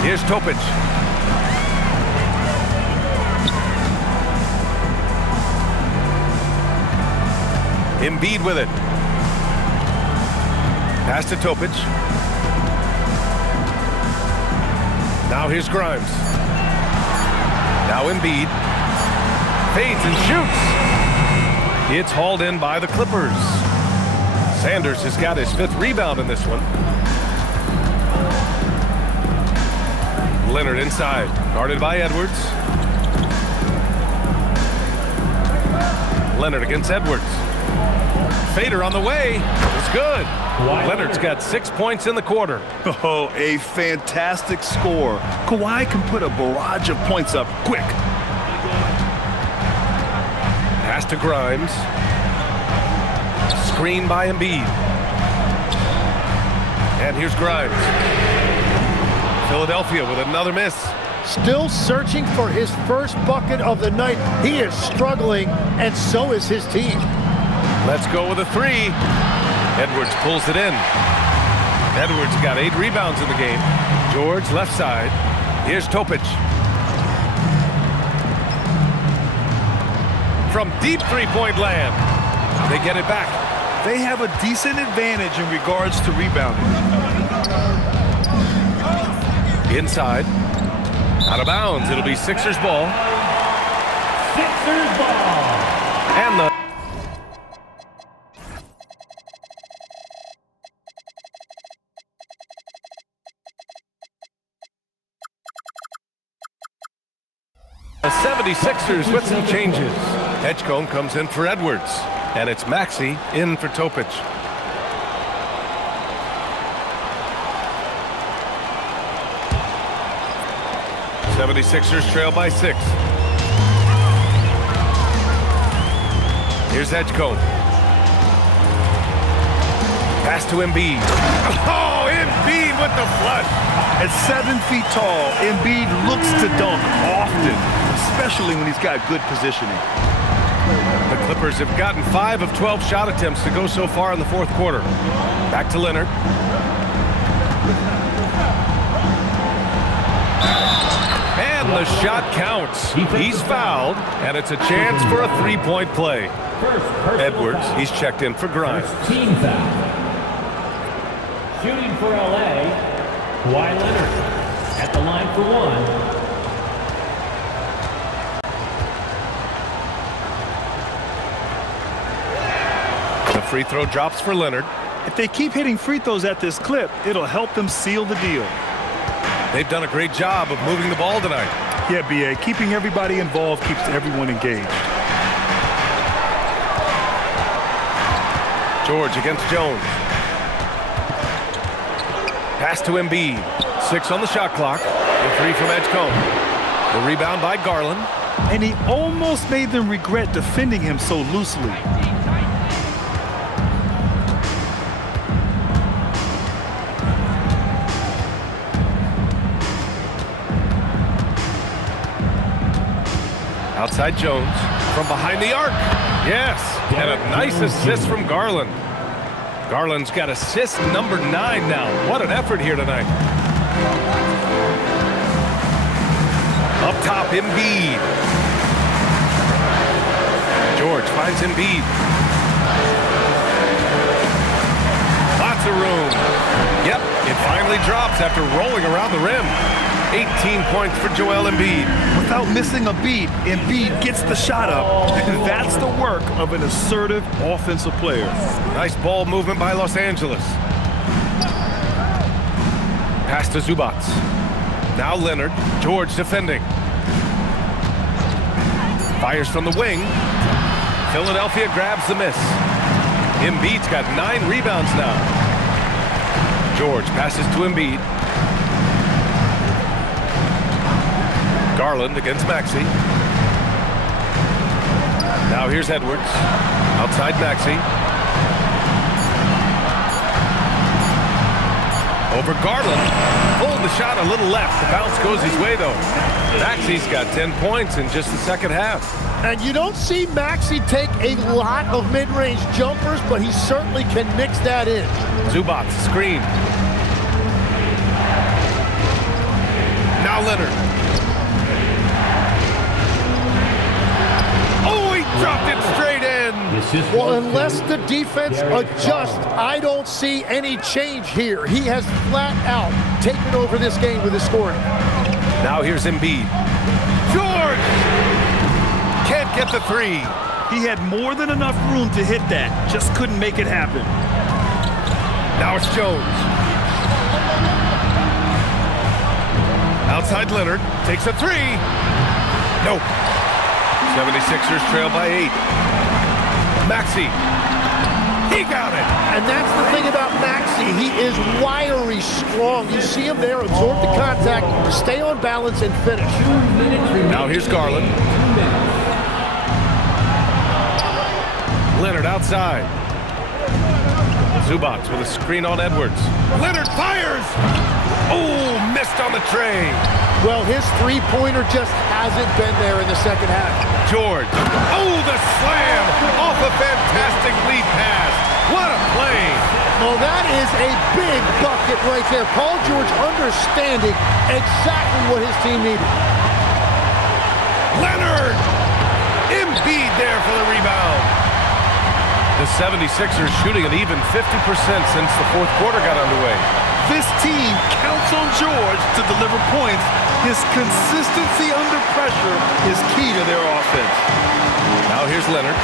Here's Topic. Embiid with it. Pass to Topic. Now here's Grimes. Now Embiid. Fades and shoots. It's hauled in by the Clippers. Sanders has got his 5th rebound in this one. Leonard inside, guarded by Edwards. Leonard against Edwards. Fader on the way. It's good. Leonard's got 6 points in the quarter. Oh, a fantastic score. Kawhi can put a barrage of points up quick. Pass to Grimes. Screen by Embiid. And here's Grimes. Philadelphia with another miss. Still searching for his first bucket of the night. He is struggling, and so is his team. Let's go with a 3. Edwards pulls it in. Edwards got 8 rebounds in the game. George left side. Here's Topic. From deep 3-point land. They get it back. They have a decent advantage in regards to rebounding. Inside. Out of bounds. It'll be Sixers ball. Sixers ball. And the The 76ers with some changes. Edgecombe comes in for Edwards. And it's Maxey in for Topic. The 76ers trail by 6. Here's Edgecombe. Pass to Embiid. Oh, Embiid with the flush. At 7 feet tall, Embiid looks to dunk often, especially when he's got good positioning. The Clippers have gotten 5 of 12 shot attempts to go so far in the 4th quarter. Back to Leonard. And the shot counts. He's fouled, and it's a chance for a 3-point play. Edwards, he's checked in for Grimes. Team foul. Shooting for LA, Kawhi Leonard at the line for 1. The free throw drops for Leonard. If they keep hitting free throws at this clip, it'll help them seal the deal. They've done a great job of moving the ball tonight. Yeah, B.A., keeping everybody involved keeps everyone engaged. George against Jones. Pass to Embiid. 6 on the shot clock. The 3 from Edgecombe. The rebound by Garland. And he almost made them regret defending him so loosely. Outside Jones. From behind the arc. Yes. And a nice assist from Garland. Garland's got assist number 9 now. What an effort here tonight. Up top, Embiid. George finds Embiid. Lots of room. Yep, it finally drops after rolling around the rim. 18 points for Joel Embiid. Without missing a beat, Embiid gets the shot up. That's the work of an assertive offensive player. Nice ball movement by Los Angeles. Pass to Zubac. Now Leonard. George defending. Fires from the wing. Philadelphia grabs the miss. Embiid's got 9 rebounds now. George passes to Embiid. Garland against Maxey. Now here's Edwards. Outside Maxey. Over Garland. Pulling the shot a little left. The bounce goes his way, though. Maxey's got 10 points in just the second half. And you don't see Maxey take a lot of mid-range jumpers, but he certainly can mix that in. Zubac, screen. Now Leonard. Oh, he dropped it straight in. Well, unless the defense adjusts, I don't see any change here. He has flat out taken over this game with his scoring. Now here's Embiid. George! Can't get the three. He had more than enough room to hit that. Just couldn't make it happen. Now it's Jones. Outside Leonard. Takes a three. Nope. 76ers trail by 8. Maxey. He got it. And that's the thing about Maxey. He is wiry strong. You see him there, absorb the contact, stay on balance, and finish. Now here's Garland. Leonard outside. Zubac with a screen on Edwards. Leonard fires! Oh, missed on the tray. Well, his three-pointer just hasn't been there in the second half. George. Oh, the slam off a fantastic lead pass. What a play. Well, that is a big bucket right there. Paul George understanding exactly what his team needed. Leonard! Embiid there for the rebound. The 76ers shooting an even 50% since the fourth quarter got underway. This team counts on George to deliver points. His consistency under pressure is key to their offense. Now here's Leonard.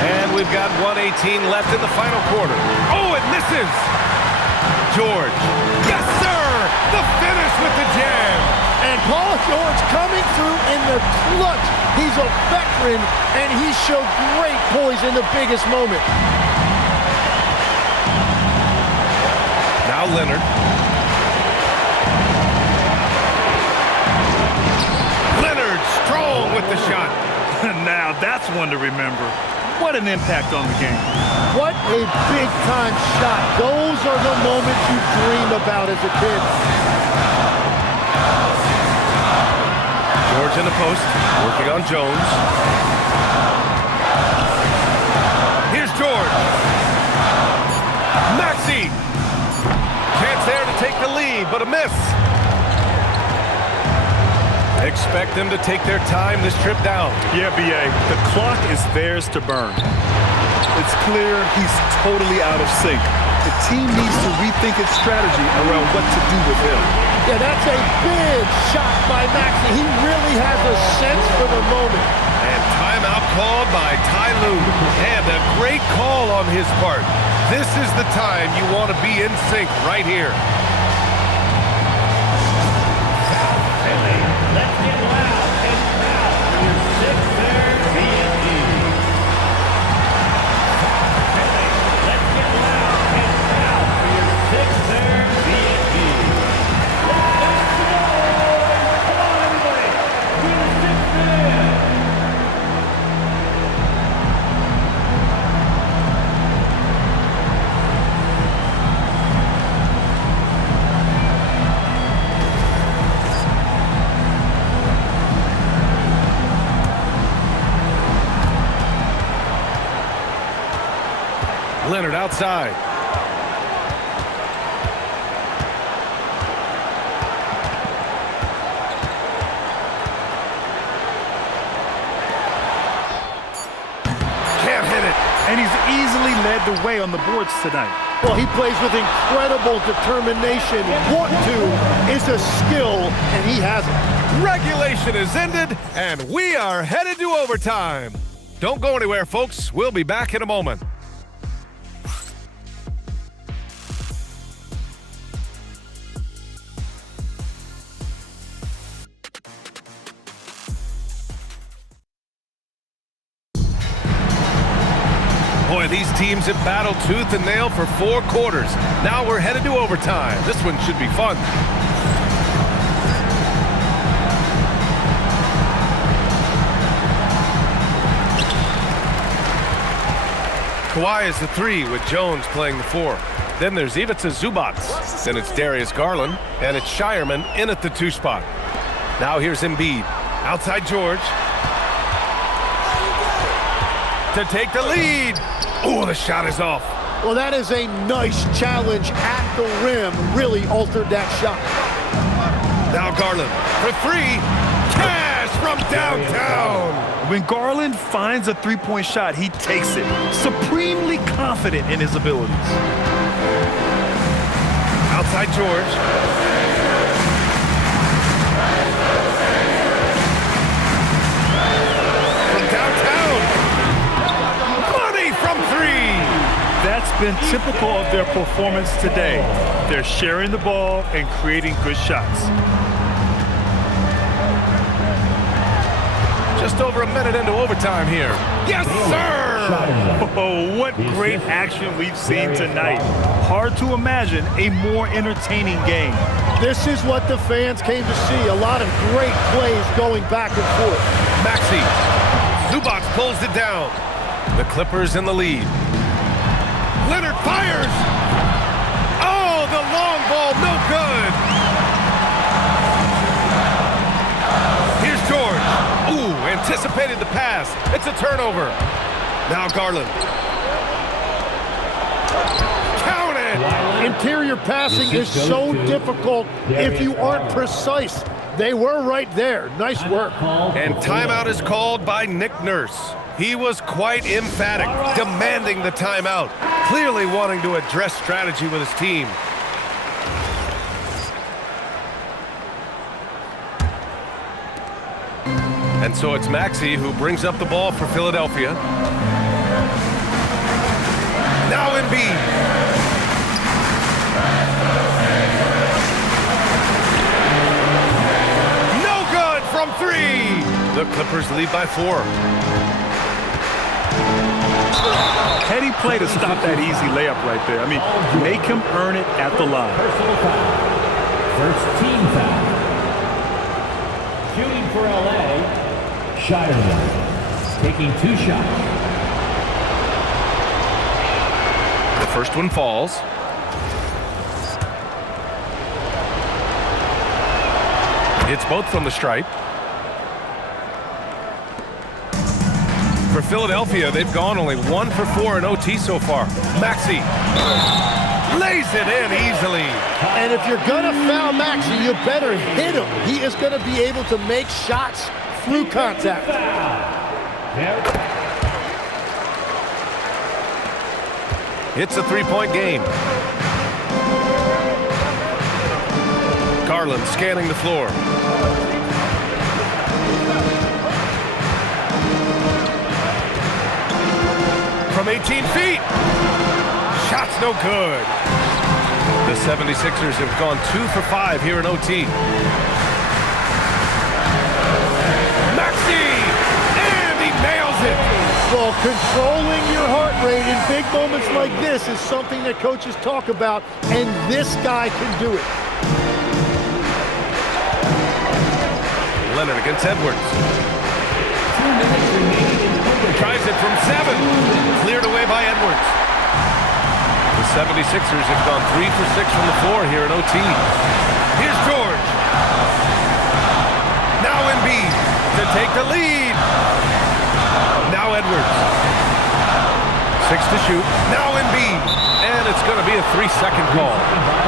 And we've got 1:18 left in the final quarter. Oh, it misses! George. Yes, sir! The finish with the jam! And Paul George coming through in the clutch. He's a veteran, and he showed great poise in the biggest moment. Now Leonard. Leonard strong with the shot. Now that's one to remember. What an impact on the game. What a big-time shot. Those are the moments you dream about as a kid. George in the post, working on Jones. Here's George. Maxey. Chance there to take the lead, but a miss. Expect them to take their time this trip down. Yeah, B.A., the clock is theirs to burn. It's clear he's totally out of sync. The team needs to rethink its strategy around what to do with him. Yeah, that's a big shot by Maxey. He really has a sense for the moment. And timeout called by Ty Lue. And a great call on his part. This is the time you want to be in sync right here. Let's get loud and proud for your Sixers B&E. Let's get loud and proud for your Sixers B&E. Come on, everybody. We're the Sixers. Leonard outside. Can't hit it. And he's easily led the way on the boards tonight. Well, he plays with incredible determination. Want to is a skill, and he has it. Regulation is ended, and we are headed to overtime. Don't go anywhere, folks. We'll be back in a moment. Boy, these teams have battled tooth and nail for 4 quarters. Now we're headed to overtime. This one should be fun. Kawhi is the 3 with Jones playing the 4. Then there's Ivica Zubac. Then it's Darius Garland. And it's Shireman in at the 2 spot. Now here's Embiid. Outside George. To take the lead. Oh, the shot is off. Well, that is a nice challenge at the rim. Really altered that shot. Now Garland for 3. Cash from downtown. When Garland finds a three-point shot, he takes it. Supremely confident in his abilities. Outside George. From downtown. Money from 3. That's been typical of their performance today. They're sharing the ball and creating good shots. Just over a minute into overtime here. Yes, sir! Oh, what great action we've seen tonight. Hard to imagine a more entertaining game. This is what the fans came to see. A lot of great plays going back and forth. Maxey. Zubac pulls it down. The Clippers in the lead. Leonard fires! Oh, the long ball, no good! Here's George. Ooh, anticipated the pass. It's a turnover. Now Garland. Count it! Interior passing is so difficult if you aren't precise. They were right there. Nice work. And timeout is called by Nick Nurse. He was quite emphatic, demanding the timeout, clearly wanting to address strategy with his team. And so it's Maxey who brings up the ball for Philadelphia. Now Embiid. No good from 3. The Clippers lead by 4. Heady play to stop that easy layup right there. I mean, make him earn it at the line. Personal foul. First team foul. Shooting for LA, Shireman. Taking 2 shots. The first one falls. It's both from the stripe. For Philadelphia, they've gone only 1 for 4 in OT so far. Maxey lays it in easily. And if you're going to foul Maxey, you better hit him. He is going to be able to make shots through contact. It's a 3-point game. Garland scanning the floor. From 18 feet. Shot's no good. The 76ers have gone 2 for 5 here in OT. Maxey! And he nails it! Well, controlling your heart rate in big moments like this is something that coaches talk about, and this guy can do it. Leonard against Edwards. 2 minutes remaining in overtime. Tries it from 7. Cleared away by Edwards. The 76ers have gone 3 for 6 from the floor here in OT. Here's George. Now Embiid to take the lead. Now Edwards. 6 to shoot. Now Embiid. And it's going to be a 3-second call.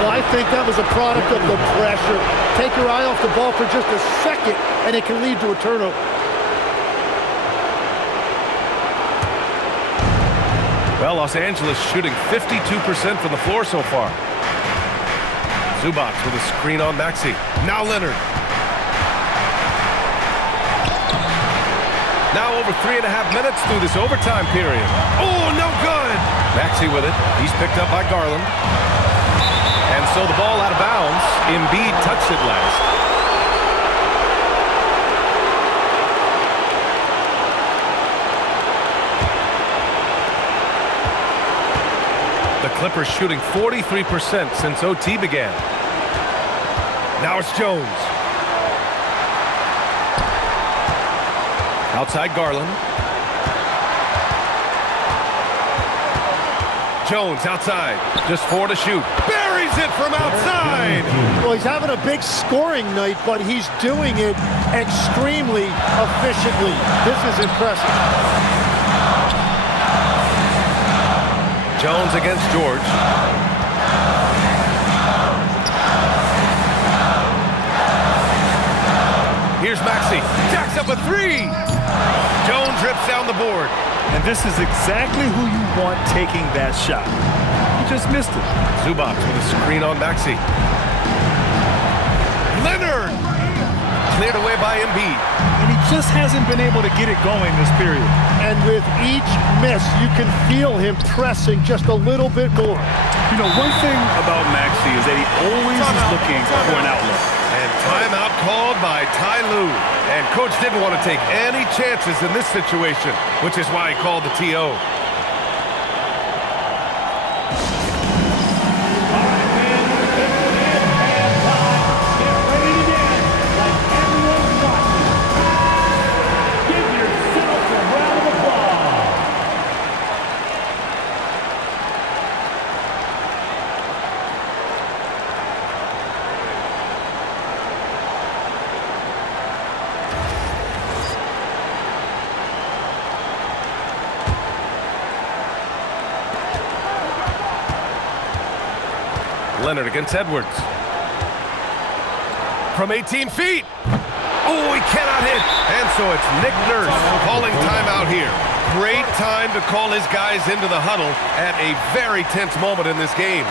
Well, I think that was a product of the pressure. Take your eye off the ball for just a second, and it can lead to a turnover. Well, Los Angeles shooting 52% from the floor so far. Zubac with a screen on Maxey. Now Leonard. Now over 3.5 minutes through this overtime period. Oh, no good! Maxey with it. He's picked up by Garland. And so the ball out of bounds. Embiid touched it last. The Clippers shooting 43% since OT began. Now it's Jones. Outside Garland. Jones outside. Just 4 to shoot. Buries it from outside. Well, he's having a big scoring night, but he's doing it extremely efficiently. This is impressive. Jones against George. Here's Maxey. Jacks up a 3. Jones rips down the board. And this is exactly who you want taking that shot. He just missed it. Zubac with a screen on Maxey. Leonard! Cleared away by Embiid. And he just hasn't been able to get it going this period. And with each miss, you can feel him pressing just a little bit more. You know, one thing about Maxey is that he always is looking for an outlet. And timeout called by Ty Lue. And coach didn't want to take any chances in this situation, which is why he called the TO. Leonard against Edwards. From 18 feet. Oh, he cannot hit. And so it's Nick Nurse calling timeout here. Great time to call his guys into the huddle at a very tense moment in this game.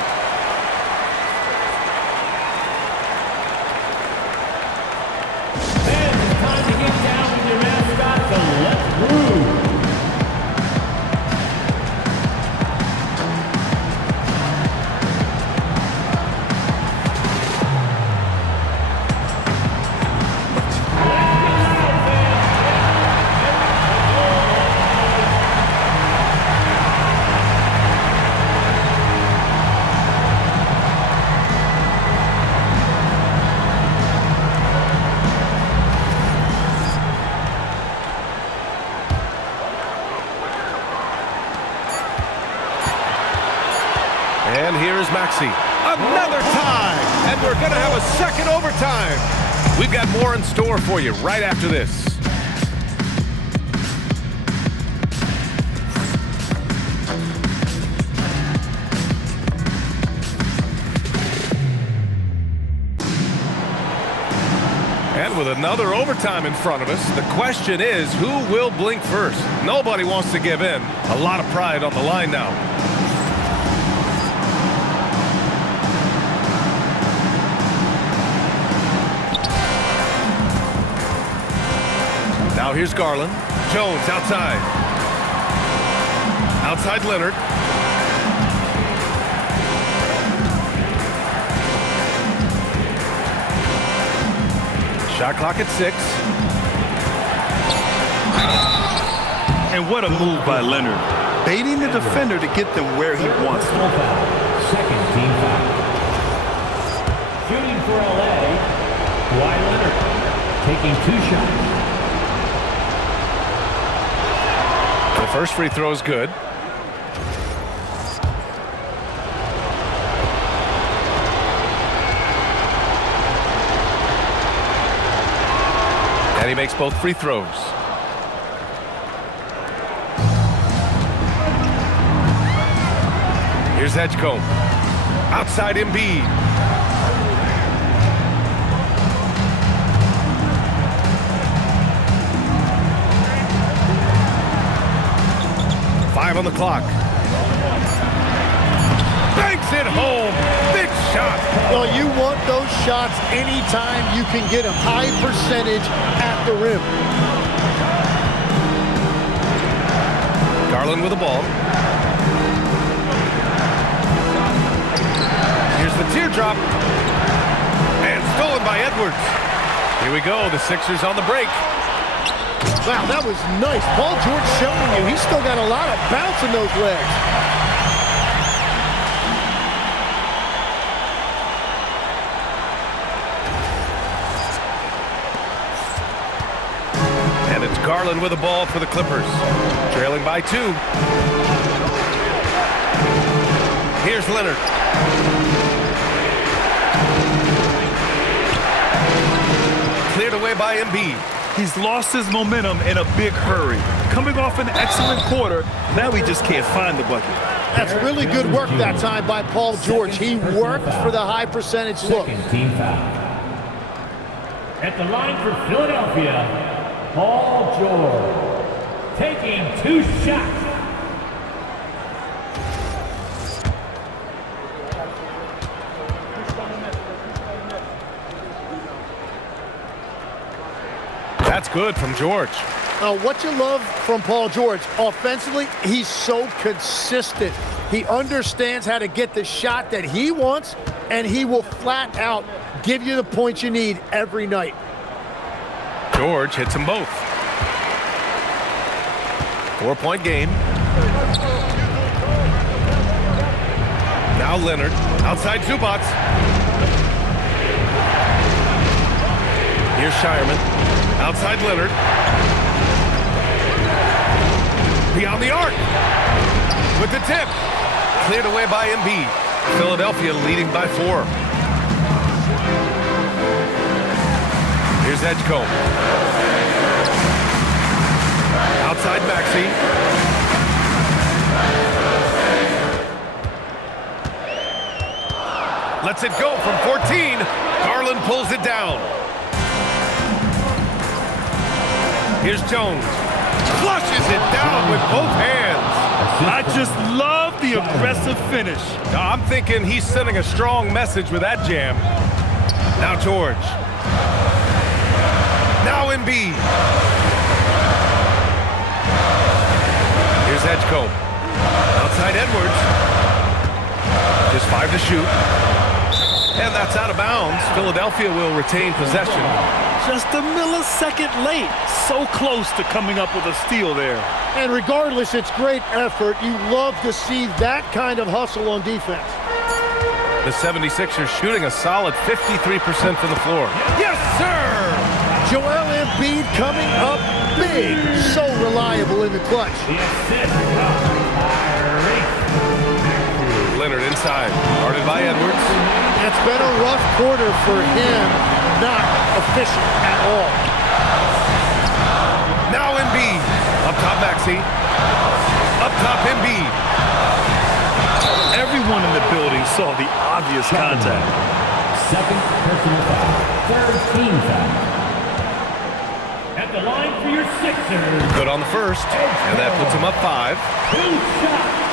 And it's time to get down with your mascot, so let's groove. And here is Maxey. Another time! And we're going to have a second overtime. We've got more in store for you right after this. And with another overtime in front of us, the question is, who will blink first? Nobody wants to give in. A lot of pride on the line now. Now here's Garland. Jones outside. Outside Leonard. Shot clock at 6. And what a move by Leonard. Baiting the defender to get them where he wants them. Second team foul. Shooting for LA, Kawhi Leonard taking 2 shots. The first free throw is good. And he makes both free throws. Here's Edgecombe. Outside Embiid. On the clock. Banks it home. Big shot. Well, you want those shots anytime you can get them. High percentage at the rim. Garland with the ball. Here's the teardrop. And stolen by Edwards. Here we go. The Sixers on the break. Wow, that was nice. Paul George showing you he's still got a lot of bounce in those legs. And it's Garland with the ball for the Clippers. Trailing by 2. Here's Leonard. Cleared away by Embiid. He's lost his momentum in a big hurry. Coming off an excellent quarter, now he just can't find the bucket. That's really good work that time by Paul George. He worked for the high percentage look. Second team foul. At the line for Philadelphia, Paul George. Taking 2 shots. That's good from George. What you love from Paul George, offensively, he's so consistent. He understands how to get the shot that he wants, and he will flat out give you the points you need every night. George hits them both. 4-point game. Now Leonard, outside Zubac. Here's Shireman, outside Leonard. Beyond the arc, with the tip. Cleared away by Embiid. Philadelphia leading by 4. Here's Edgecombe. Outside Maxey. Lets it go from 14. Garland pulls it down. Here's Jones. Flushes it down with both hands. I just love the aggressive finish. I'm thinking he's sending a strong message with that jam. Now George. Now Embiid. Here's Edgecombe. Outside Edwards. Just 5 to shoot. And that's out of bounds. Philadelphia will retain possession. Just a millisecond late. So close to coming up with a steal there. And regardless, it's great effort. You love to see that kind of hustle on defense. The 76ers shooting a solid 53% from the floor. Yes, sir! Joel Embiid coming up big. So reliable in the clutch. Leonard inside. Guarded by Edwards. It's been a rough quarter for him. Not efficient at all. Now Embiid. Up top Maxey. Up top Embiid. Everyone in the building saw the obvious contact. Second personal foul. Third team foul. At the line for your Sixers. Good on the first. And that puts him up 5. 2 shots.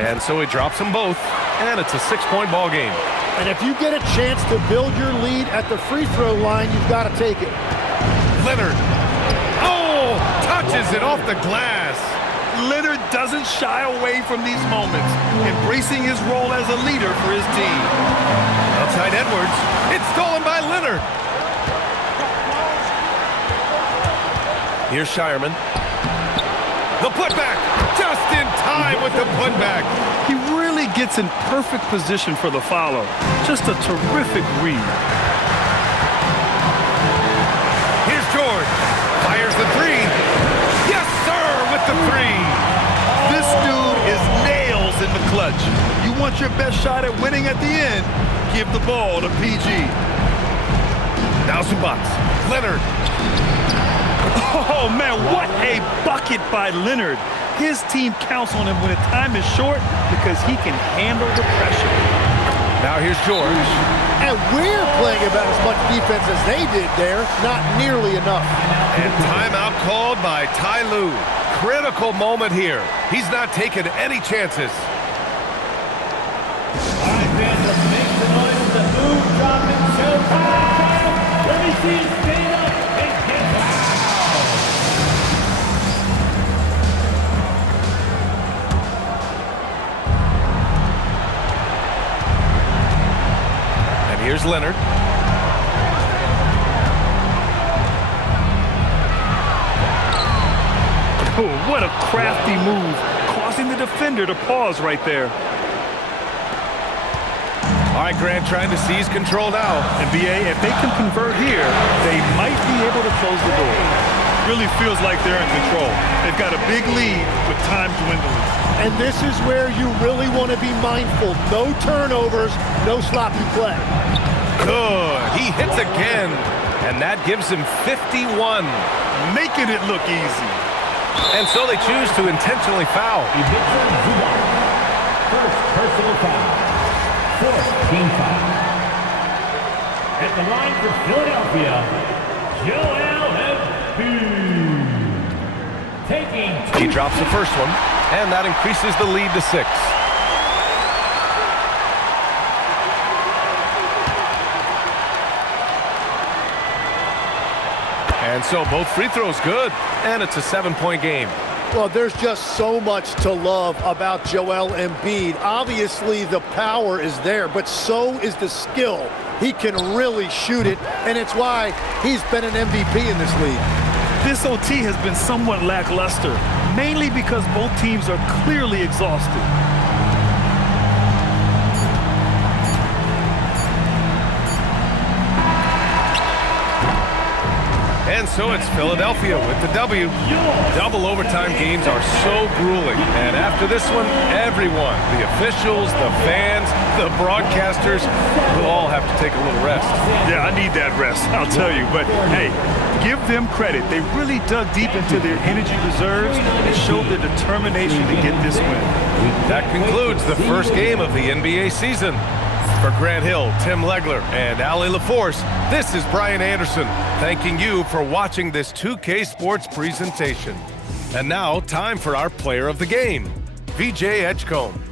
And so he drops them both, and it's a 6-point ball game. And if you get a chance to build your lead at the free throw line, you've got to take it. Leonard. Oh, touches it off the glass. Leonard doesn't shy away from these moments, embracing his role as a leader for his team. Outside Edwards. It's stolen by Leonard. Here's Shireman. The putback, just in time with the putback. He really gets in perfect position for the follow. Just a terrific read. Here's George. Fires the 3. Yes, sir, with the 3. This dude is nails in the clutch. You want your best shot at winning at the end? Give the ball to PG. Now Zubac. Leonard. Oh, man, what a bucket by Leonard. His team counts on him when the time is short because he can handle the pressure. Now here's George. And we're playing about as much defense as they did there. Not nearly enough. And timeout called by Ty Lue. Critical moment here. He's not taking any chances. All right, fans, let's make the noise for the boom, drop, and showtime. Let me see you stand up and get loud. And here's Leonard. Oh, what a crafty move, causing the defender to pause right there. All right, Grant trying to seize control now. NBA, if they can convert here, they might be able to close the door. Really feels like they're in control. They've got a big lead with time dwindling. And this is where you really want to be mindful. No turnovers, no sloppy play. Good. He hits again. And that gives him 51. Making it look easy. And so they choose to intentionally foul. First personal foul. Fourth team foul. At the line for Philadelphia, Joel Embiid. Taking He drops the first one, and that increases the lead to 6. And so both free throws good, and it's a 7-point game. Well, there's just so much to love about Joel Embiid. Obviously, the power is there, but so is the skill. He can really shoot it, and it's why he's been an MVP in this league. This OT has been somewhat lackluster, mainly because both teams are clearly exhausted. And so it's Philadelphia with the W. Double overtime games are so grueling. And after this one, everyone, the officials, the fans, the broadcasters, will all have to take a little rest. Yeah, I need that rest, I'll tell you. But, hey, give them credit. They really dug deep into their energy reserves and showed their determination to get this win. That concludes the first game of the NBA season. For Grant Hill, Tim Legler, and Allie LaForce, this is Brian Anderson, thanking you for watching this 2K Sports presentation. And now, time for our player of the game, VJ Edgecombe.